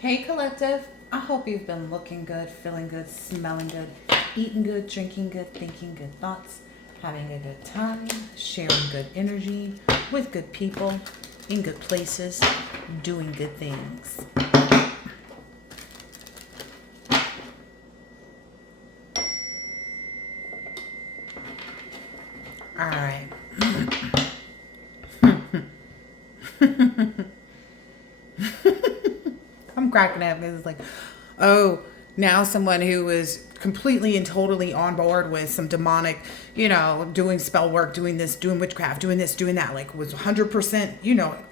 Hey collective, I hope you've been looking good, feeling good, smelling good, eating good, drinking good, thinking good thoughts, having a good time, sharing good energy with good people, in good places, doing good things. All right. I'm cracking up because it's like, oh, now someone who is completely and totally on board with some demonic, doing spell work, doing this, doing witchcraft, doing this, doing that, like was 100%,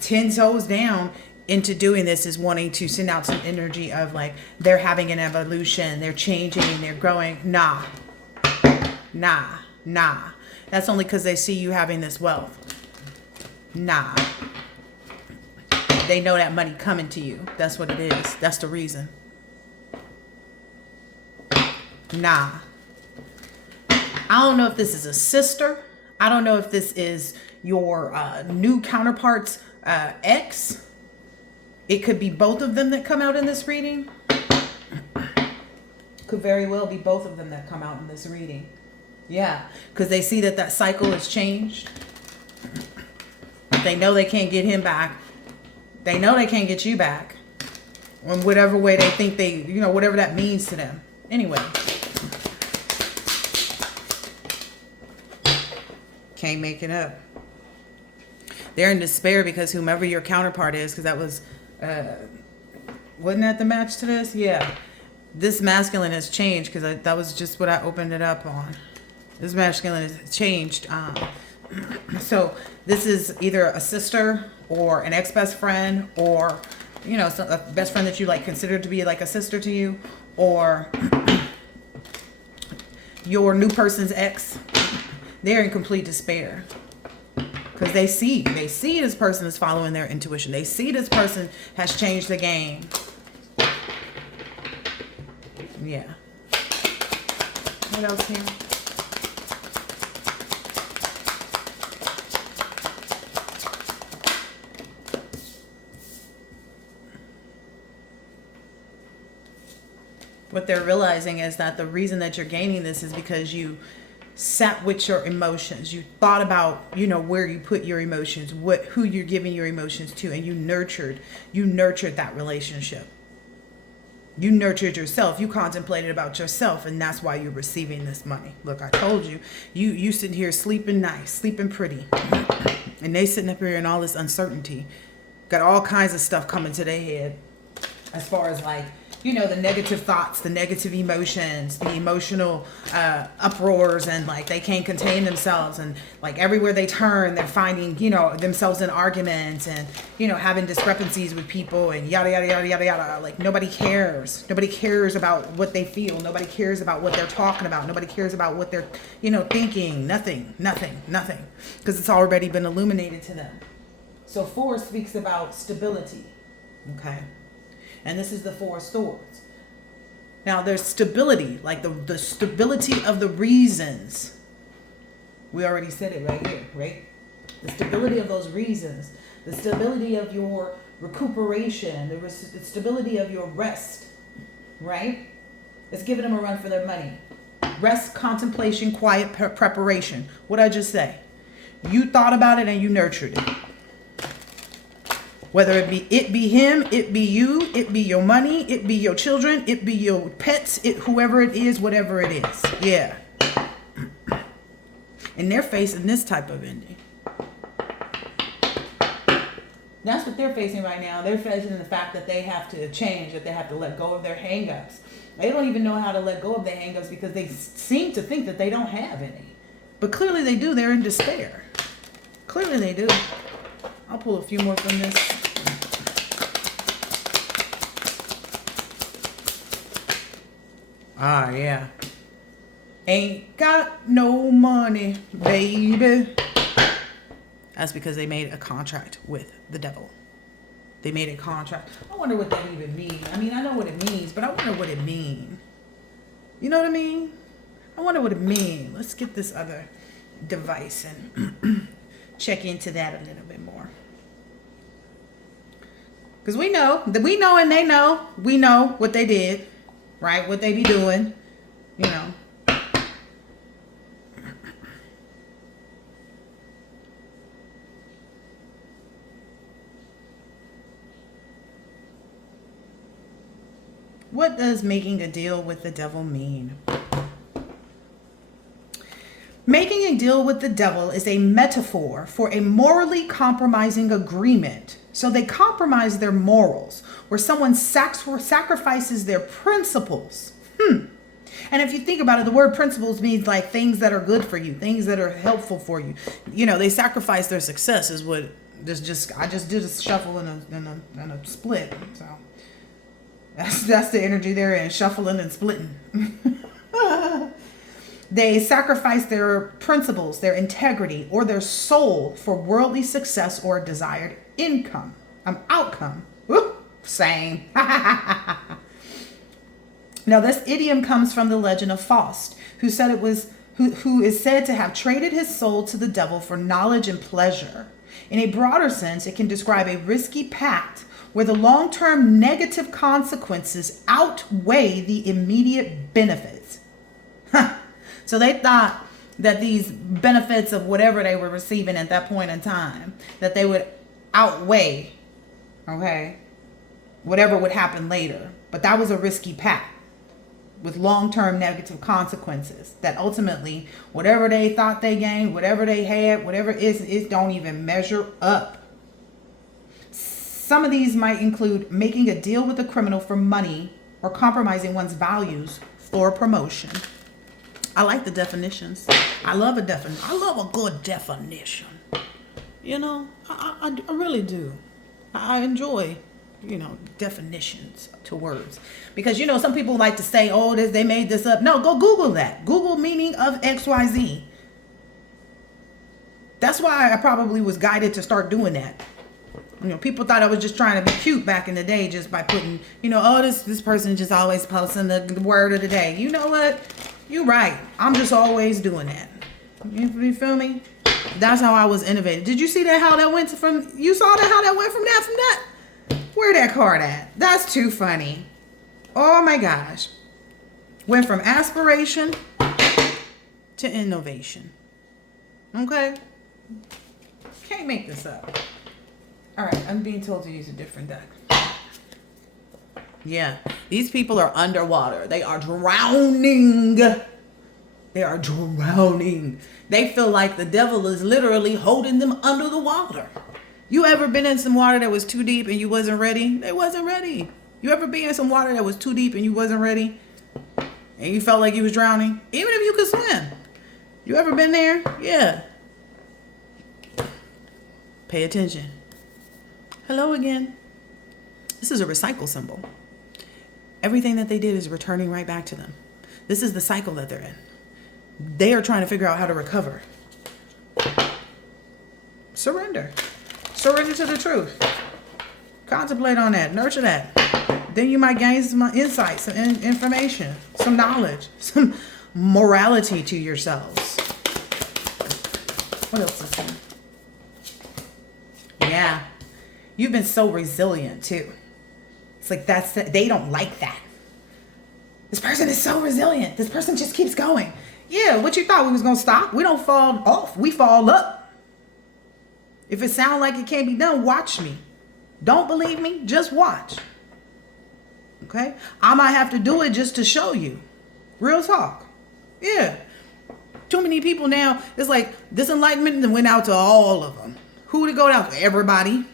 10 toes down into doing this is wanting to send out some energy of like they're having an evolution, they're changing, they're growing. Nah. That's only because they see you having this wealth. Nah. They know that money coming to you. That's what it is. That's the reason. Nah. I don't know if this is a sister. I don't know if this is your new counterpart's ex. It could be both of them that come out in this reading. Could very well be both of them that come out in this reading. Yeah, because they see that cycle has changed. They know they can't get him back. They know they can't get you back. In whatever way they think they, whatever that means to them. Anyway. Can't make it up. They're in despair because whomever your counterpart is, because that was, wasn't that the match to this? Yeah. This masculine has changed because that was just what I opened it up on. This masculine has changed. So this is either a sister or an ex-best friend or, a best friend that you like consider to be like a sister to you, or your new person's ex. They're in complete despair because they see this person is following their intuition. They see this person has changed the game. Yeah. What else here? What they're realizing is that the reason that you're gaining this is because you sat with your emotions. You thought about, where you put your emotions, who you're giving your emotions to, and you nurtured that relationship. You nurtured yourself. You contemplated about yourself, and that's why you're receiving this money. Look, I told you, you sitting here sleeping nice, sleeping pretty, and they sitting up here in all this uncertainty, got all kinds of stuff coming to their head, as far as like, the negative thoughts, the negative emotions, the emotional uproars, and like they can't contain themselves, and like everywhere they turn, they're finding, themselves in arguments and, having discrepancies with people and yada, yada, yada, yada, yada. Like nobody cares. Nobody cares about what they feel. Nobody cares about what they're talking about. Nobody cares about what they're, thinking. Nothing. Because it's already been illuminated to them. So 4 speaks about stability. Okay. And this is the 4 swords. Now there's stability, like the stability of the reasons. We already said it right here, right? The stability of those reasons, the stability of your recuperation, the stability of your rest, right? It's giving them a run for their money. Rest, contemplation, quiet preparation. What'd I just say? You thought about it and you nurtured it. Whether it be him, it be you, it be your money, it be your children, it be your pets, whoever it is, whatever it is. Yeah. And they're facing this type of ending. That's what they're facing right now. They're facing the fact that they have to change, that they have to let go of their hangups. They don't even know how to let go of their hangups because they seem to think that they don't have any. But clearly they do. They're in despair. Clearly they do. I'll pull a few more from this. Ah, yeah. Ain't got no money, baby. That's because they made a contract with the devil. They made a contract. I wonder what that even means. I mean, I know what it means, but I wonder what it means. You know what I mean? I wonder what it means. Let's get this other device and check into that a little bit more. Because we know and they know. We know what they did, right? What they be doing, you know. What does making a deal with the devil mean? Making a deal with the devil is a metaphor for a morally compromising agreement. So they compromise their morals, where someone sacrifices their principles. And if you think about it, the word principles means like things that are good for you, things that are helpful for you. You know, they sacrifice their success is what I just did a shuffle and a split. So that's the energy they're in, shuffling and splitting. They sacrifice their principles, their integrity, or their soul for worldly success or desired outcome. Whoop, same. Now, this idiom comes from the legend of Faust, who is said to have traded his soul to the devil for knowledge and pleasure. In a broader sense, it can describe a risky pact where the long-term negative consequences outweigh the immediate benefits. So they thought that these benefits of whatever they were receiving at that point in time, that they would outweigh, okay, whatever would happen later. But that was a risky pact with long-term negative consequences, that ultimately whatever they thought they gained, whatever they had, whatever it don't even measure up. Some of these might include making a deal with a criminal for money or compromising one's values for promotion. I like the definitions. I love a good definition. You know, I really do. I enjoy, you know, definitions to words. Because, you know, some people like to say, oh, they made this up. No, go Google that. Google meaning of XYZ. That's why I probably was guided to start doing that. You know, people thought I was just trying to be cute back in the day just by putting, you know, oh, this person just always posting the word of the day. You know what? You're right. I'm just always doing that. You feel me? That's how I was innovative. Did you see that? How that went from? You saw that? How that went from that? Where that card at? That's too funny. Oh my gosh. Went from aspiration to innovation. Okay. Can't make this up. All right. I'm being told to use a different deck. Yeah, these people are underwater. They are drowning. They are drowning. They feel like the devil is literally holding them under the water. You ever been in some water that was too deep and you wasn't ready? They wasn't ready. You ever been in some water that was too deep and you wasn't ready? And you felt like you was drowning? Even if you could swim. You ever been there? Yeah. Pay attention. Hello again. This is a recycle symbol. Everything that they did is returning right back to them. This is the cycle that they're in. They are trying to figure out how to recover. Surrender. Surrender to the truth. Contemplate on that. Nurture that. Then you might gain some insight, some information, some knowledge, some morality to yourselves. What else is there? Yeah. You've been so resilient too. It's like they don't like that. This person is so resilient. This person just keeps going. Yeah, what you thought we was going to stop? We don't fall off. We fall up. If it sounds like it can't be done, watch me. Don't believe me? Just watch. Okay? I might have to do it just to show you. Real talk. Yeah. Too many people now. It's like this enlightenment went out to all of them. Who did it go down to? Everybody.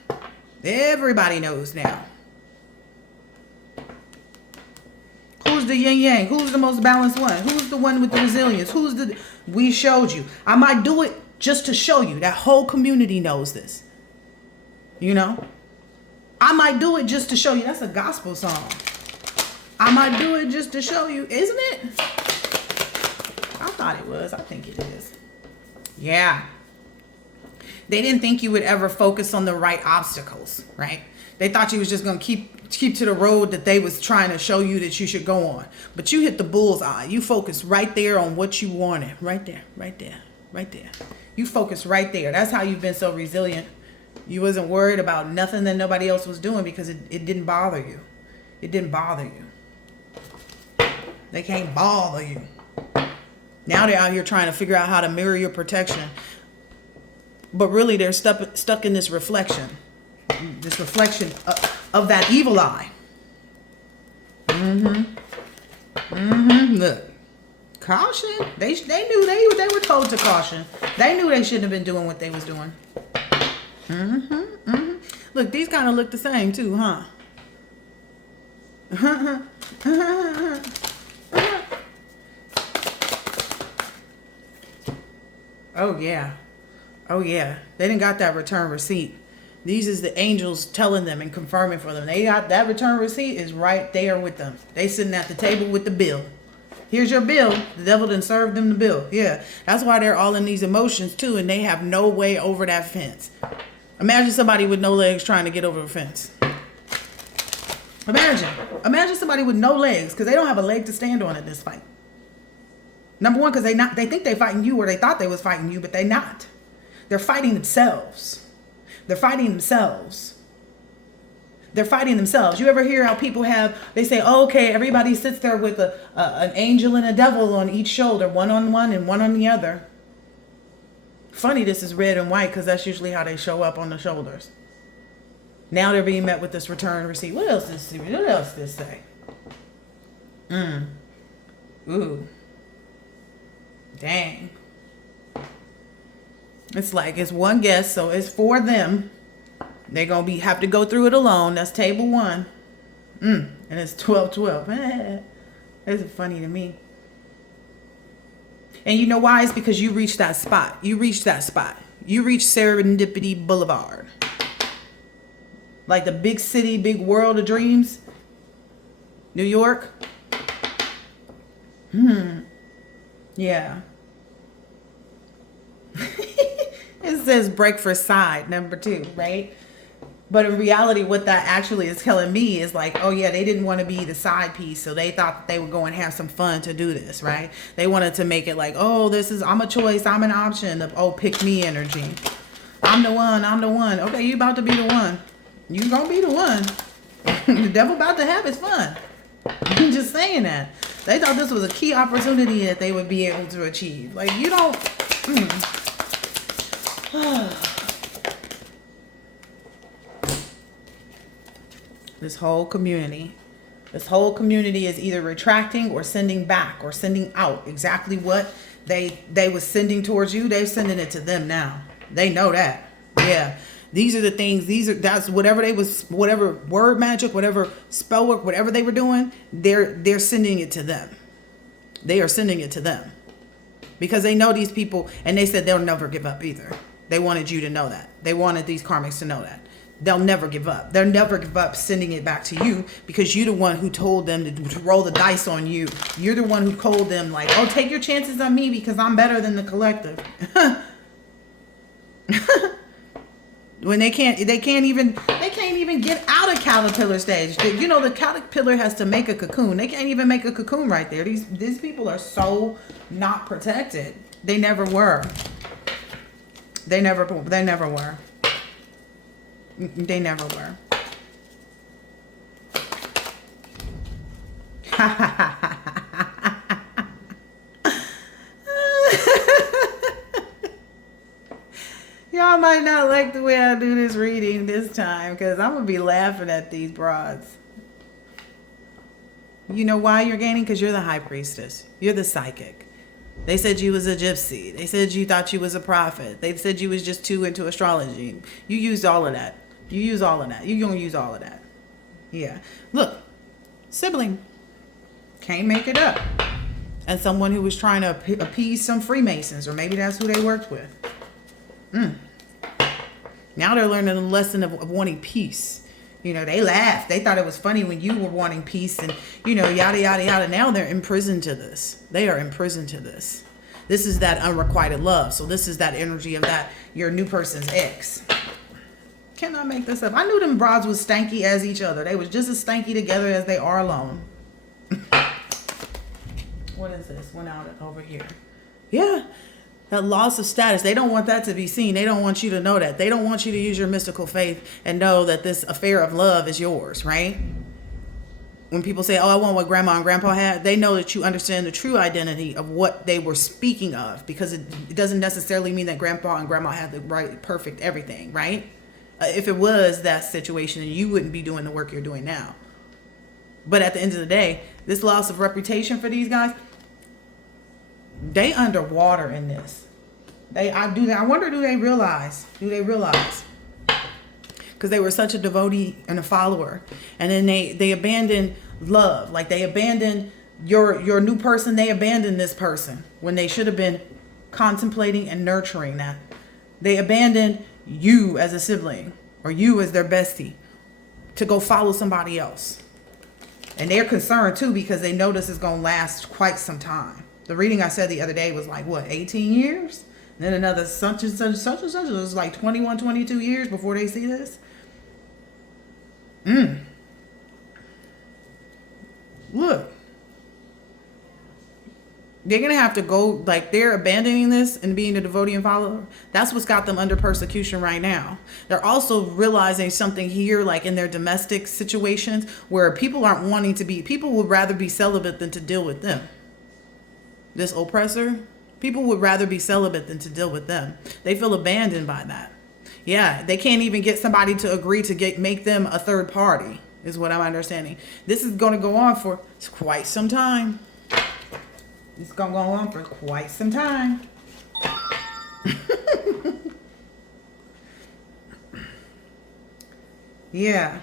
Everybody knows now. Who's the yin yang? Who's the most balanced one? Who's the one with the resilience? We showed you. I might do it just to show you. That whole community knows this. You know? I might do it just to show you. That's a gospel song. I might do it just to show you. Isn't it? I thought it was. I think it is. Yeah. They didn't think you would ever focus on the right obstacles, right? They thought you was just going to keep to the road that they was trying to show you that you should go on. But you hit the bullseye. You focused right there on what you wanted. Right there, right there, right there. You focused right there. That's how you've been so resilient. You wasn't worried about nothing that nobody else was doing because it didn't bother you. It didn't bother you. They can't bother you. Now they're out here trying to figure out how to mirror your protection. But really they're stuck in this reflection. This reflection of that evil eye. Look. Caution. They knew they were told to caution. They knew they shouldn't have been doing what they was doing. Look, these kind of look the same too, huh? Oh yeah. Oh yeah. They didn't got that return receipt. These is the angels telling them and confirming for them. They got that return receipt is right there with them. They sitting at the table with the bill. Here's your bill. The devil done served them the bill. Yeah. That's why they're all in these emotions too, and they have no way over that fence. Imagine somebody with no legs trying to get over a fence. Imagine somebody with no legs because they don't have a leg to stand on in this fight. Number one, because they think they fighting you, or they thought they was fighting you, but they not. They're fighting themselves. They're fighting themselves. They're fighting themselves. You ever hear how people they say, oh, okay, everybody sits there with an angel and a devil on each shoulder, one on one and one on the other. Funny this is red and white because that's usually how they show up on the shoulders. Now they're being met with this return receipt. What else does this say? Ooh. Dang. It's like it's one guest, so it's for them. They're going to have to go through it alone. That's table 1. And it's 12-12. It's funny to me. And you know why? It's because you reached that spot. You reached Serendipity Boulevard. Like the big city, big world of dreams. New York. Yeah. It says breakfast side, number 2, right? But in reality, what that actually is telling me is like, oh yeah, they didn't want to be the side piece. So they thought that they would go and have some fun to do this, right? They wanted to make it like, oh, I'm a choice. I'm an option of, oh, pick me energy. I'm the one. Okay, you about to be the one. You gonna be the one. The devil about to have his fun. I'm just saying that. They thought this was a key opportunity that they would be able to achieve. Like, you don't... This whole community is either retracting or sending back or sending out exactly what they was sending towards you. They're sending it to them now. They know that. Yeah. These are the things, that's whatever word magic, whatever spell work, whatever they were doing, they're sending it to them. They are sending it to them. Because they know these people, and they said they'll never give up either. They wanted you to know that. They wanted these karmics to know that. They'll never give up. They'll never give up sending it back to you because you're the one who told them to roll the dice on you. You're the one who told them like, oh, take your chances on me because I'm better than the collective. When they can't even get out of caterpillar stage. You know, the caterpillar has to make a cocoon. They can't even make a cocoon right there. These people are so not protected. They never were. They never were. They never were. Y'all might not like the way I do this reading this time because I'm going to be laughing at these broads. You know why you're gaining? Because you're the high priestess. You're the psychic. They said you was a gypsy. They said you thought you was a prophet. They said you was just too into astrology. You used all of that. You're going to use all of that. Yeah. Look, sibling. Can't make it up. And someone who was trying to appease some Freemasons, or maybe that's who they worked with. Now they're learning the lesson of wanting peace. You know, they laughed. They thought it was funny when you were wanting peace and, you know, yada, yada, yada. Now they're imprisoned to this. They are imprisoned to this. This is that unrequited love. So this is that energy of that, your new person's ex. Cannot make this up. I knew them broads was stanky as each other. They was just as stanky together as they are alone. What is this? Went out over here. Yeah. That loss of status, they don't want that to be seen. They don't want you to know that. They don't want you to use your mystical faith and know that this affair of love is yours, right? When people say, oh, I want what grandma and grandpa had, they know that you understand the true identity of what they were speaking of, because it doesn't necessarily mean that grandpa and grandma had the right, perfect everything, right? If it was that situation, then you wouldn't be doing the work you're doing now. But at the end of the day, this loss of reputation for these guys, they underwater in this. I wonder, do they realize? Because they were such a devotee and a follower, and then they abandoned love. Like, they abandoned your new person. They abandoned this person when they should have been contemplating and nurturing that. They abandoned you as a sibling or you as their bestie to go follow somebody else. And they're concerned too, because they know this is going to last quite some time. The reading I said the other day was like, what, 18 years? And then another such and such. It was like 21, 22 years before they see this. Look, they're going to have to go, like, they're abandoning this and being a devotee and follower. That's what's got them under persecution right now. They're also realizing something here, like in their domestic situations, where people aren't wanting to be, people would rather be celibate than to deal with them. This oppressor, people would rather be celibate than to deal with them. They feel abandoned by that. Yeah, they can't even get somebody to agree to make them a third party, is what I'm understanding. This is going to go on for quite some time. It's going to go on for quite some time. Yeah.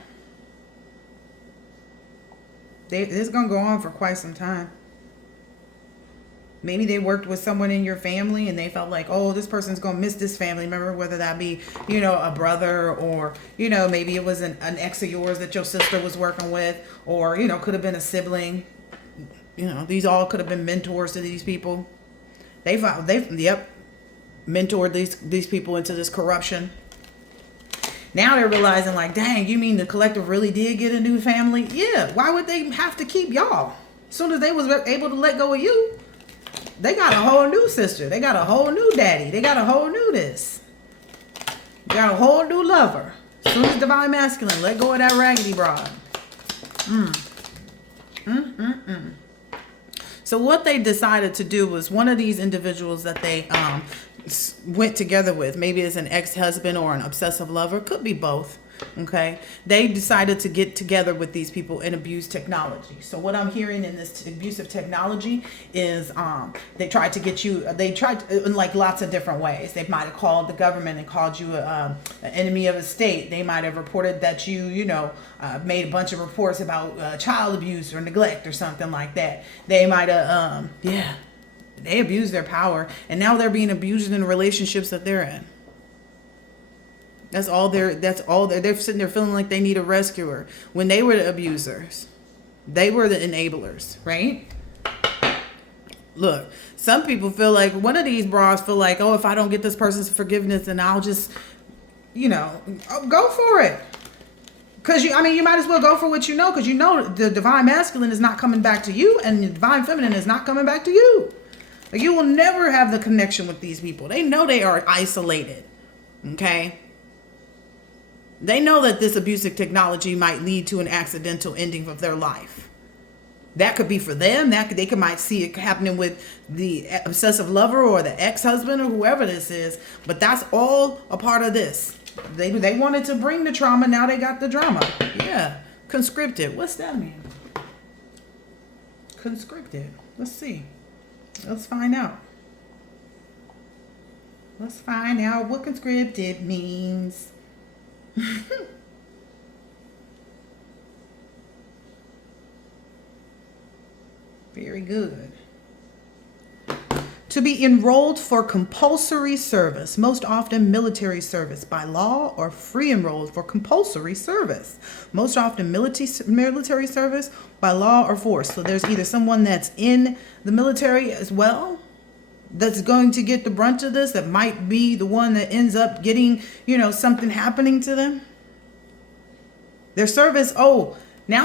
This is going to go on for quite some time. Maybe they worked with someone in your family and they felt like, oh, this person's going to miss this family member, whether that be, a brother, or, maybe it was an ex of yours that your sister was working with, or, could have been a sibling. These all could have been mentors to these people. They've mentored these people into this corruption. Now they're realizing, like, dang, you mean the collective really did get a new family? Yeah. Why would they have to keep y'all? As soon as they was able to let go of you, they got a whole new sister. They got a whole new daddy. They got a whole new this. They got a whole new lover. As soon as divine masculine let go of that raggedy broad. So what they decided to do was, one of these individuals that they went together with, maybe it's an ex-husband or an obsessive lover, could be both. Okay, they decided to get together with these people and abuse technology. So what I'm hearing in this abusive technology is they tried to get you, in like lots of different ways. They might have called the government and called you an enemy of the state. They might have reported that you made a bunch of reports about child abuse or neglect or something like that. They might have they abused their power, and now they're being abused in the relationships that they're in. That's all they're sitting there feeling like they need a rescuer, when they were the abusers. They were the enablers, right? Look, some people feel like, one of these bras feel like, oh, if I don't get this person's forgiveness, then I'll just, go for it. Because you might as well go for what you know, because the divine masculine is not coming back to you, and the divine feminine is not coming back to you. Like, you will never have the connection with these people. They know they are isolated. Okay? They know that this abusive technology might lead to an accidental ending of their life. That could be for them. They might see it happening with the obsessive lover or the ex-husband or whoever this is. But that's all a part of this. They wanted to bring the trauma. Now they got the drama. Yeah. Conscripted. What's that mean? Conscripted. Let's see. Let's find out. Let's find out what conscripted means. Very good. To be enrolled for compulsory service, most often military service by law, or free enrolled for compulsory service, most often military service by law or force. So there's either someone that's in the military as well that's going to get the brunt of this, that might be the one that ends up getting, something happening to them. Their service, now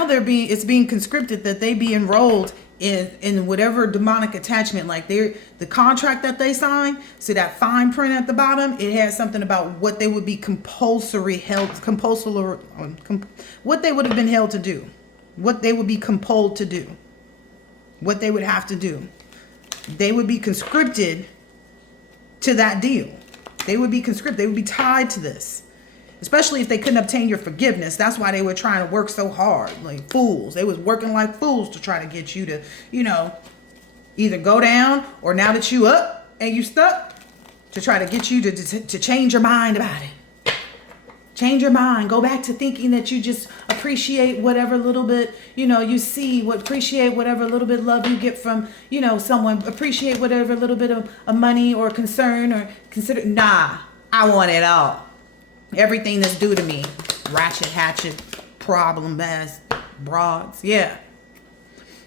it's being conscripted that they be enrolled in whatever demonic attachment, like the contract that they signed, see that fine print at the bottom, it has something about what they would be what they would have been held to do, what they would be compelled to do, what they would have to do. They would be conscripted to that deal. They would be conscripted. They would be tied to this. Especially if they couldn't obtain your forgiveness. That's why they were trying to work so hard. Like fools. They was working like fools to try to get you to, either go down, or now that you up and you stuck, to try to get you to change your mind about it. Change your mind. Go back to thinking that you just appreciate whatever little bit, you see, appreciate whatever little bit love you get from, someone. Appreciate whatever little bit of money or concern or consider. Nah, I want it all. Everything that's due to me. Ratchet, hatchet, problem ass broads. Yeah.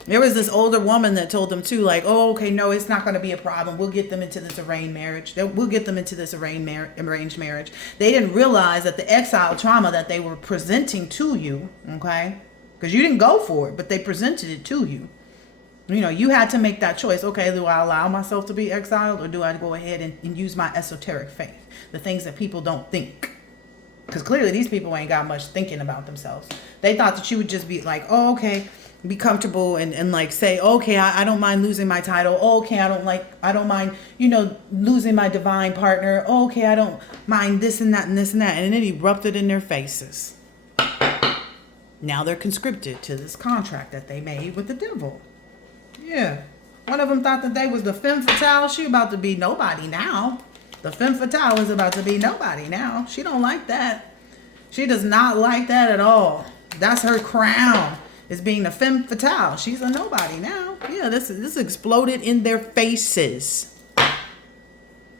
There was this older woman that told them too, like, oh, okay, no, it's not going to be a problem. We'll get them into this arranged marriage. We'll get them into this arranged marriage. They didn't realize that the exile trauma that they were presenting to you, okay, because you didn't go for it, but they presented it to you. You had to make that choice. Okay, do I allow myself to be exiled, or do I go ahead and use my esoteric faith? The things that people don't think. Because clearly these people ain't got much thinking about themselves. They thought that you would just be like, oh, okay, be comfortable and like say, okay, I don't mind losing my title. Oh, okay, I don't mind, losing my divine partner. Oh, okay, I don't mind this and that and this and that. And it erupted in their faces. Now they're conscripted to this contract that they made with the devil. Yeah. One of them thought that they was the femme fatale. She about to be nobody now. The femme fatale is about to be nobody now. She don't like that. She does not like that at all. That's her crown, is being a femme fatale. She's a nobody now. Yeah, this exploded in their faces.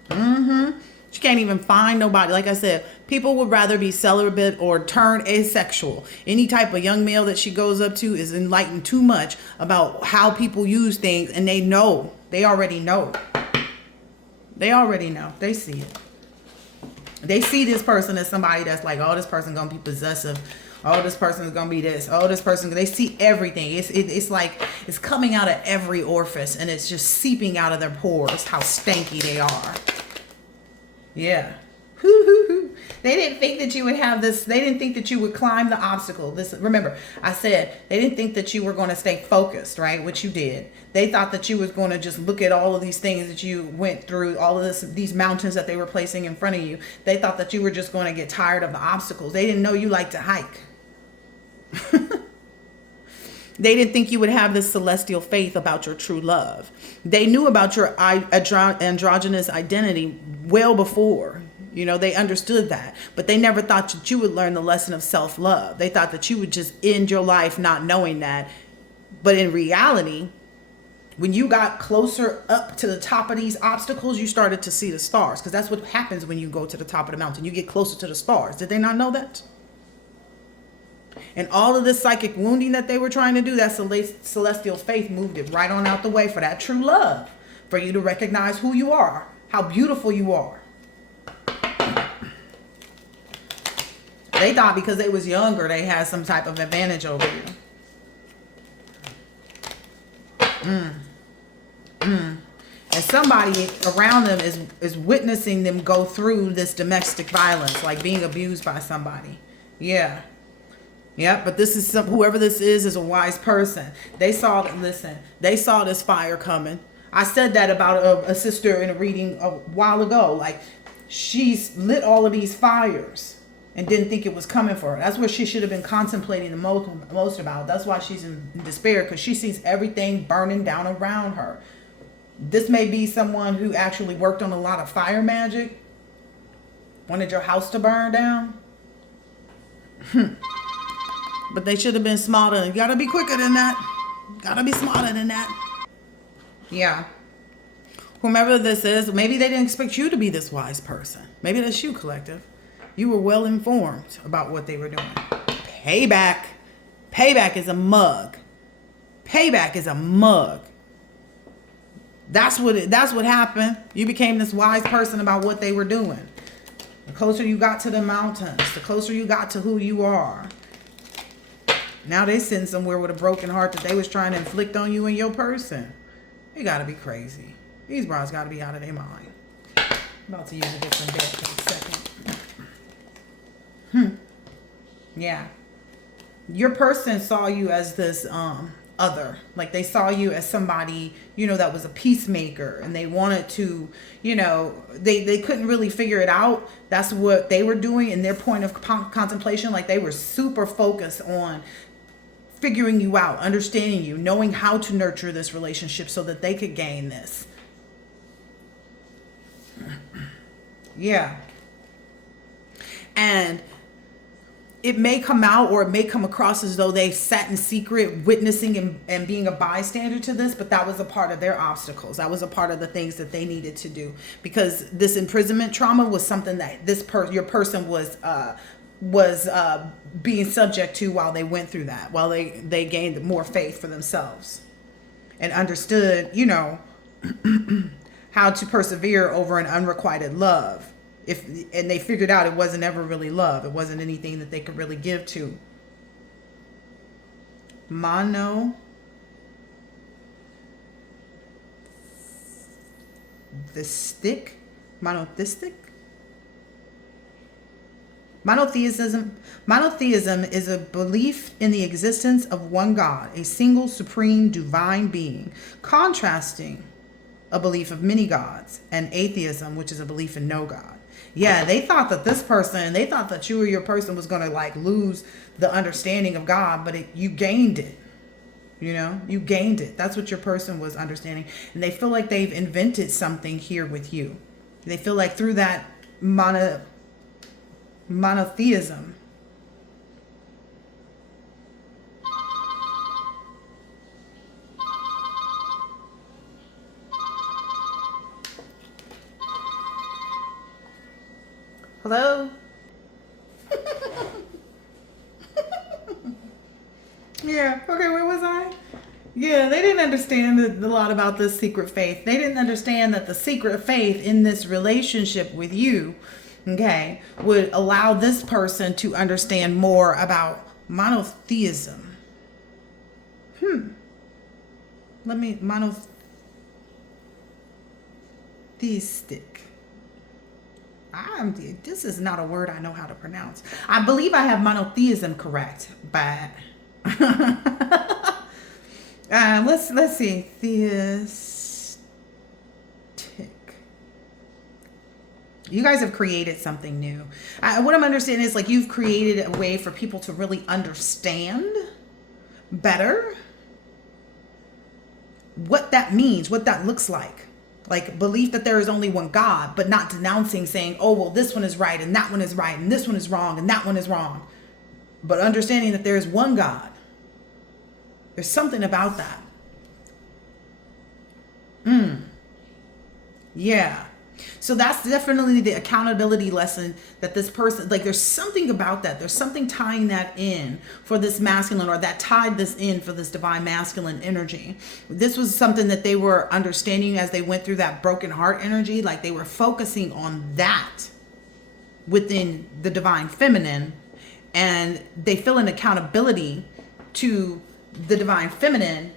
She can't even find nobody. Like I said, people would rather be celibate or turn asexual. Any type of young male that she goes up to is enlightened too much about how people use things, and they know. They already know. They already know. They see it. They see this person as somebody that's like, oh, this person gonna be possessive. Oh, this person is gonna be this. Oh, this person. They see everything. It's like it's coming out of every orifice, and it's just seeping out of their pores. How stanky they are. Yeah. They didn't think that you would have this. They didn't think that you would climb the obstacle. Remember, I said they didn't think that you were going to stay focused, right? Which you did. They thought that you was going to just look at all of these things that you went through, all of these mountains that they were placing in front of you. They thought that you were just going to get tired of the obstacles. They didn't know you like to hike. They didn't think you would have this celestial faith about your true love. They knew about your androgynous identity well before. They understood that, but they never thought that you would learn the lesson of self-love. They thought that you would just end your life not knowing that. But in reality, when you got closer up to the top of these obstacles, you started to see the stars, because that's what happens when you go to the top of the mountain. You get closer to the stars. Did they not know that? And all of this psychic wounding that they were trying to do, that celestial faith moved it right on out the way for that true love, for you to recognize who you are, how beautiful you are. They thought because they was younger, they had some type of advantage over you. And somebody around them is witnessing them go through this domestic violence, like being abused by somebody. Yeah. Yeah, but this is whoever this is a wise person. They saw this fire coming. I said that about a sister in a reading a while ago. Like, she's lit all of these fires and didn't think it was coming for her. That's what she should have been contemplating the most about. That's why she's in despair, because she sees everything burning down around her. This may be someone who actually worked on a lot of fire magic. Wanted your house to burn down. But they should have been smarter. You gotta be quicker than that. Gotta be smarter than that. Yeah. Whomever this is, maybe they didn't expect you to be this wise person. Maybe that's you, collective. You were well informed about what they were doing. Payback. Payback is a mug. Payback is a mug. That's what happened. You became this wise person about what they were doing. The closer you got to the mountains, the closer you got to who you are, Now they sitting somewhere with a broken heart that they was trying to inflict on you and your person. You gotta be crazy. These bras gotta be out of their mind. I'm about to use a different deck for a second. Yeah. Your person saw you as this other. Like they saw you as somebody, that was a peacemaker, and they wanted to, they couldn't really figure it out. That's what they were doing in their point of contemplation. Like they were super focused on figuring you out, understanding you, knowing how to nurture this relationship so that they could gain this. Yeah. And it may come out, or it may come across as though they sat in secret witnessing and being a bystander to this, but that was a part of their obstacles. That was a part of the things that they needed to do, because this imprisonment trauma was something that your person was being subject to while they went through that, while they gained more faith for themselves and understood, how to persevere over an unrequited love. And they figured out it wasn't ever really love. It wasn't anything that they could really give to. Monotheistic. Monotheism is a belief in the existence of one God, a single supreme divine being, contrasting a belief of many gods, and atheism, which is a belief in no God. Yeah, they thought that they thought that you or your person was going to lose the understanding of God, but you gained it. You gained it. That's what your person was understanding. And they feel like they've invented something here with you. They feel like through that monotheism, hello? Yeah, okay, where was I? Yeah, they didn't understand a lot about this secret faith. They didn't understand that the secret faith in this relationship with you, okay, would allow this person to understand more about monotheism. Monotheistic. This is not a word I know how to pronounce. I believe I have monotheism correct, but let's see. Theistic. You guys have created something new. What I'm understanding is you've created a way for people to really understand better what that means, what that looks like. Belief that there is only one God, but not denouncing, saying, oh, well, this one is right and that one is right and this one is wrong and that one is wrong. But understanding that there is one God. There's something about that. Yeah. So that's definitely the accountability lesson that this person, there's something about that. There's something tying that in for this masculine, or that tied this in for this divine masculine energy. This was something that they were understanding as they went through that broken heart energy. They were focusing on that within the divine feminine, and they feel an accountability to the divine feminine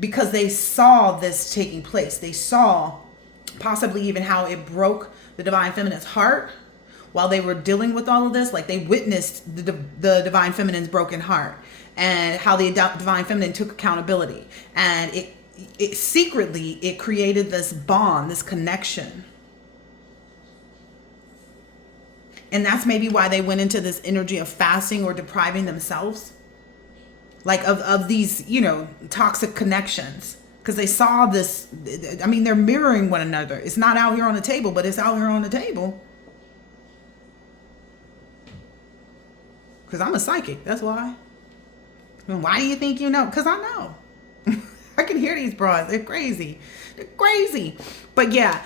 because they saw this taking place. They saw possibly even how it broke the divine feminine's heart while they were dealing with all of this. They witnessed the divine feminine's broken heart, and how the divine feminine took accountability, and it secretly it created this bond, this connection. And that's maybe why they went into this energy of fasting or depriving themselves of these toxic connections. Because they saw this, they're mirroring one another. It's not out here on the table, but it's out here on the table. Because I'm a psychic, that's why. And why do you think you know? Because I know. I can hear these bras, they're crazy. They're crazy. But yeah,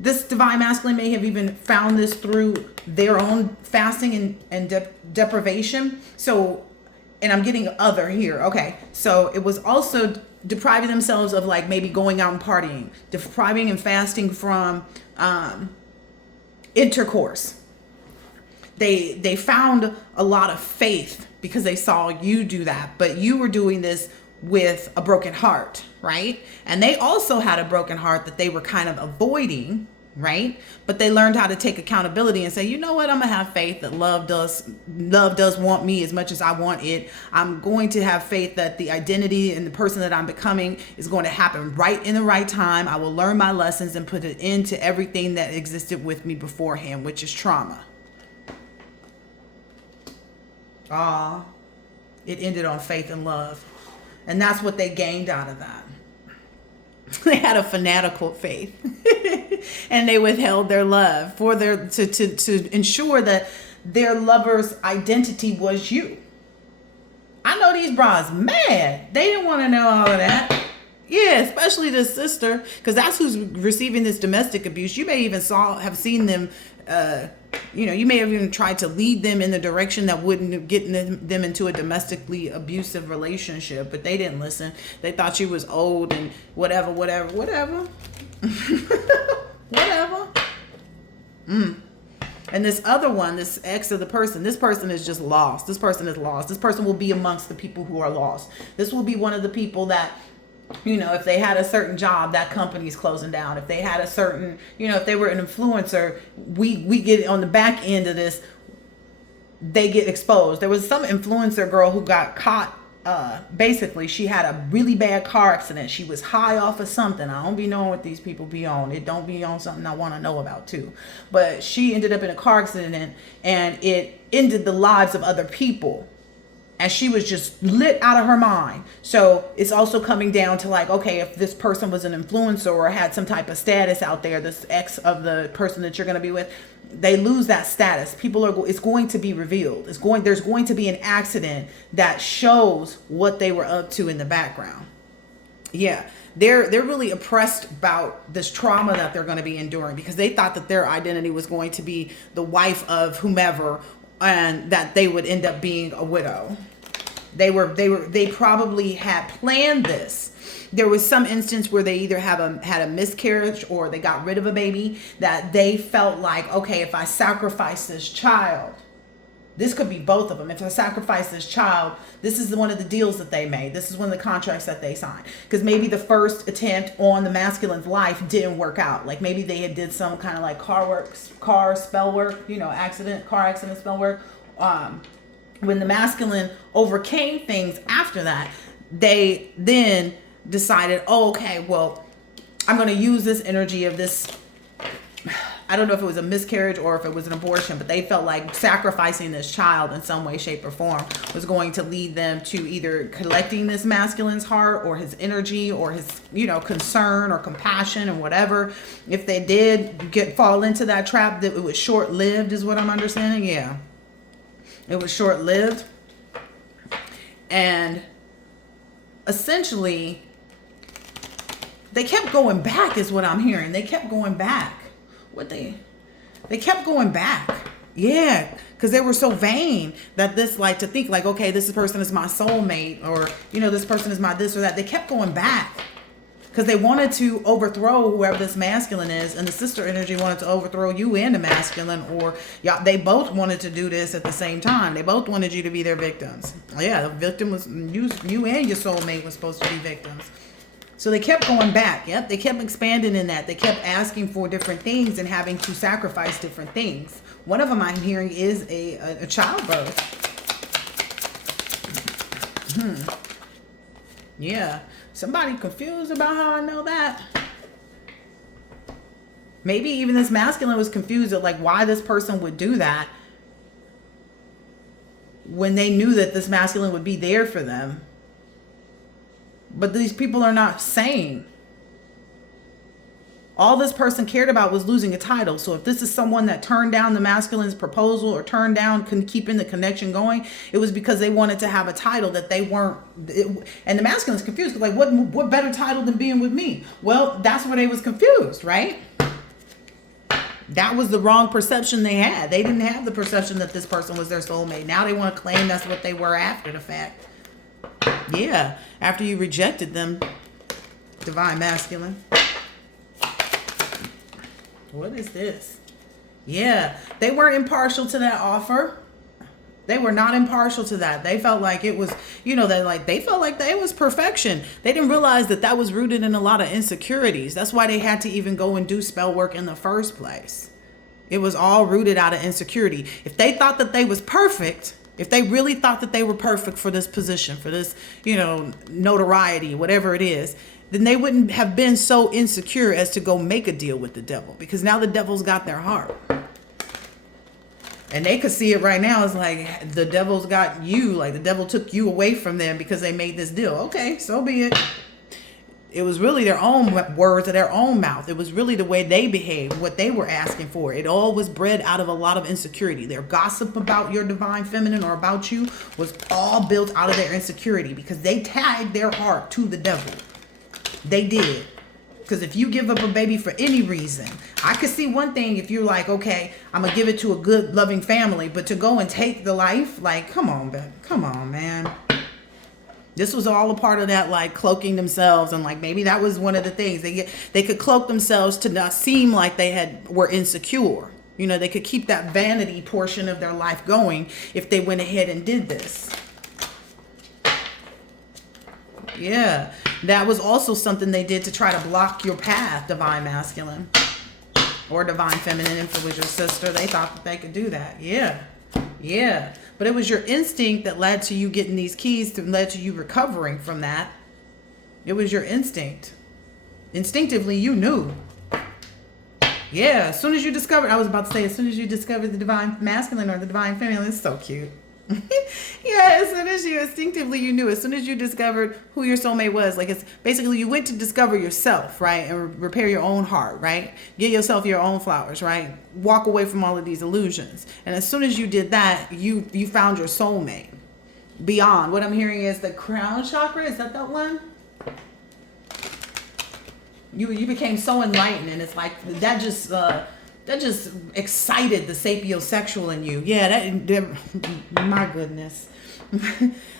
this divine masculine may have even found this through their own fasting and deprivation. So, and I'm getting other here. Okay, so it was also depriving themselves of maybe going out and partying, depriving and fasting from intercourse. they found a lot of faith because they saw you do that, but you were doing this with a broken heart, right? And they also had a broken heart that they were kind of avoiding, right? But they learned how to take accountability and say, you know what, I'm gonna have faith that love does want me as much as I want it. I'm going to have faith that the identity and the person that I'm becoming is going to happen right in the right time. I will learn my lessons and put an end to everything that existed with me beforehand, which is trauma. It ended on faith and love. And that's what they gained out of that. They had a fanatical faith. And they withheld their love for their to ensure that their lover's identity was you. I know these bras mad. They didn't want to know all of that. Yeah, especially the sister, because that's who's receiving this domestic abuse. You may even have seen them, you may have even tried to lead them in the direction that wouldn't get them into a domestically abusive relationship, but they didn't listen. They thought you was old and whatever. And this other one, this ex of the person, this person is just lost. This person is lost. This person will be amongst the people who are lost. This will be one of the people that, if they had a certain job, that company's closing down. If they had a certain, if they were an influencer, we get on the back end of this, they get exposed. There was some influencer girl who got caught. Basically, she had a really bad car accident. She was high off of something. I don't be knowing what these people be on. It don't be on something I want to know about too. But she ended up in a car accident, and it ended the lives of other people. And she was just lit out of her mind. So it's also coming down to like, okay, if this person was an influencer or had some type of status out there, this ex of the person that you're going to be with, they lose that status. It's going to be revealed. There's going to be an accident that shows what they were up to in the background. Yeah. They're really oppressed about this trauma that they're going to be enduring because they thought that their identity was going to be the wife of whomever, and that they would end up being a widow. They probably had planned this. There was some instance where they either had a miscarriage or they got rid of a baby that they felt like, okay, if I sacrifice this child, this could be both of them. If I sacrifice this child, this is one of the deals that they made. This is one of the contracts that they signed. Because maybe the first attempt on the masculine's life didn't work out. Like maybe they had did some kind of like car spell work, car accident spell work. When the masculine overcame things after that, they then decided, oh, okay, well, I'm going to use this energy of this. I don't know if it was a miscarriage or if it was an abortion, but they felt like sacrificing this child in some way, shape, or form was going to lead them to either collecting this masculine's heart or his energy or his, concern or compassion and whatever. If they did fall into that trap, that it was short-lived is what I'm understanding. Yeah. It was short-lived. And essentially, they kept going back is what I'm hearing. They kept going back. They kept going back. Yeah, because they were so vain that to think like, okay, this person is my soulmate, or, this person is my this or that. They kept going back because they wanted to overthrow whoever this masculine is, and the sister energy wanted to overthrow you and the masculine, or they both wanted to do this at the same time. They both wanted you to be their victims. Yeah, the victim was you and your soulmate was supposed to be victims. So they kept going back. Yep, they kept expanding in that. They kept asking for different things and having to sacrifice different things. One of them I'm hearing is a childbirth. Yeah. Somebody confused about how I know that. Maybe even this masculine was confused at like why this person would do that when they knew that this masculine would be there for them. But these people are not sane. All this person cared about was losing a title. So if this is someone that turned down the masculine's proposal or turned down keeping the connection going, it was because they wanted to have a title that they weren't. And the masculine's confused. Like, what better title than being with me? Well, that's where they was confused, right? That was the wrong perception they had. They didn't have the perception that this person was their soulmate. Now they want to claim that's what they were after the fact. Yeah, after you rejected them, divine masculine. What is this? Yeah, they weren't impartial to that offer. They were not impartial to that. They felt like it was, they felt like that it was perfection. They didn't realize that that was rooted in a lot of insecurities. That's why they had to even go and do spell work in the first place. It was all rooted out of insecurity. If they thought that they was perfect, if they really thought that they were perfect for this position, for this, notoriety, whatever it is, then they wouldn't have been so insecure as to go make a deal with the devil, because now the devil's got their heart. And they could see it right now. It's like the devil's got you, like the devil took you away from them because they made this deal. Okay, so be it. It was really their own words of their own mouth. It was really the way they behaved, what they were asking for. It all was bred out of a lot of insecurity. Their gossip about your divine feminine or about you was all built out of their insecurity, because they tagged their heart to the devil. They did. Because if you give up a baby for any reason, I could see one thing if you're like, okay, I'm going to give it to a good, loving family, but to go and take the life, like, come on, man. This was all a part of that, like, cloaking themselves. And, like, maybe that was one of the things. They could cloak themselves to not seem like they were insecure. They could keep that vanity portion of their life going if they went ahead and did this. Yeah, that was also something they did to try to block your path, divine masculine or divine feminine, if it was your sister. They thought that they could do that. Yeah. But it was your instinct that led to you getting these keys, to led to you recovering from that. It was your instinct. Instinctively, you knew. Yeah, as soon as you discovered the divine masculine or the divine feminine, it's so cute. Yeah, as soon as you instinctively you knew, as soon as you discovered who your soulmate was, like, it's basically you went to discover yourself, right, and repair your own heart, right, get yourself your own flowers, right, walk away from all of these illusions. And as soon as you did that, you found your soulmate. Beyond, what I'm hearing is the crown chakra. Is that one? You became so enlightened, and it's like that just excited the sapiosexual in you. Yeah, that my goodness.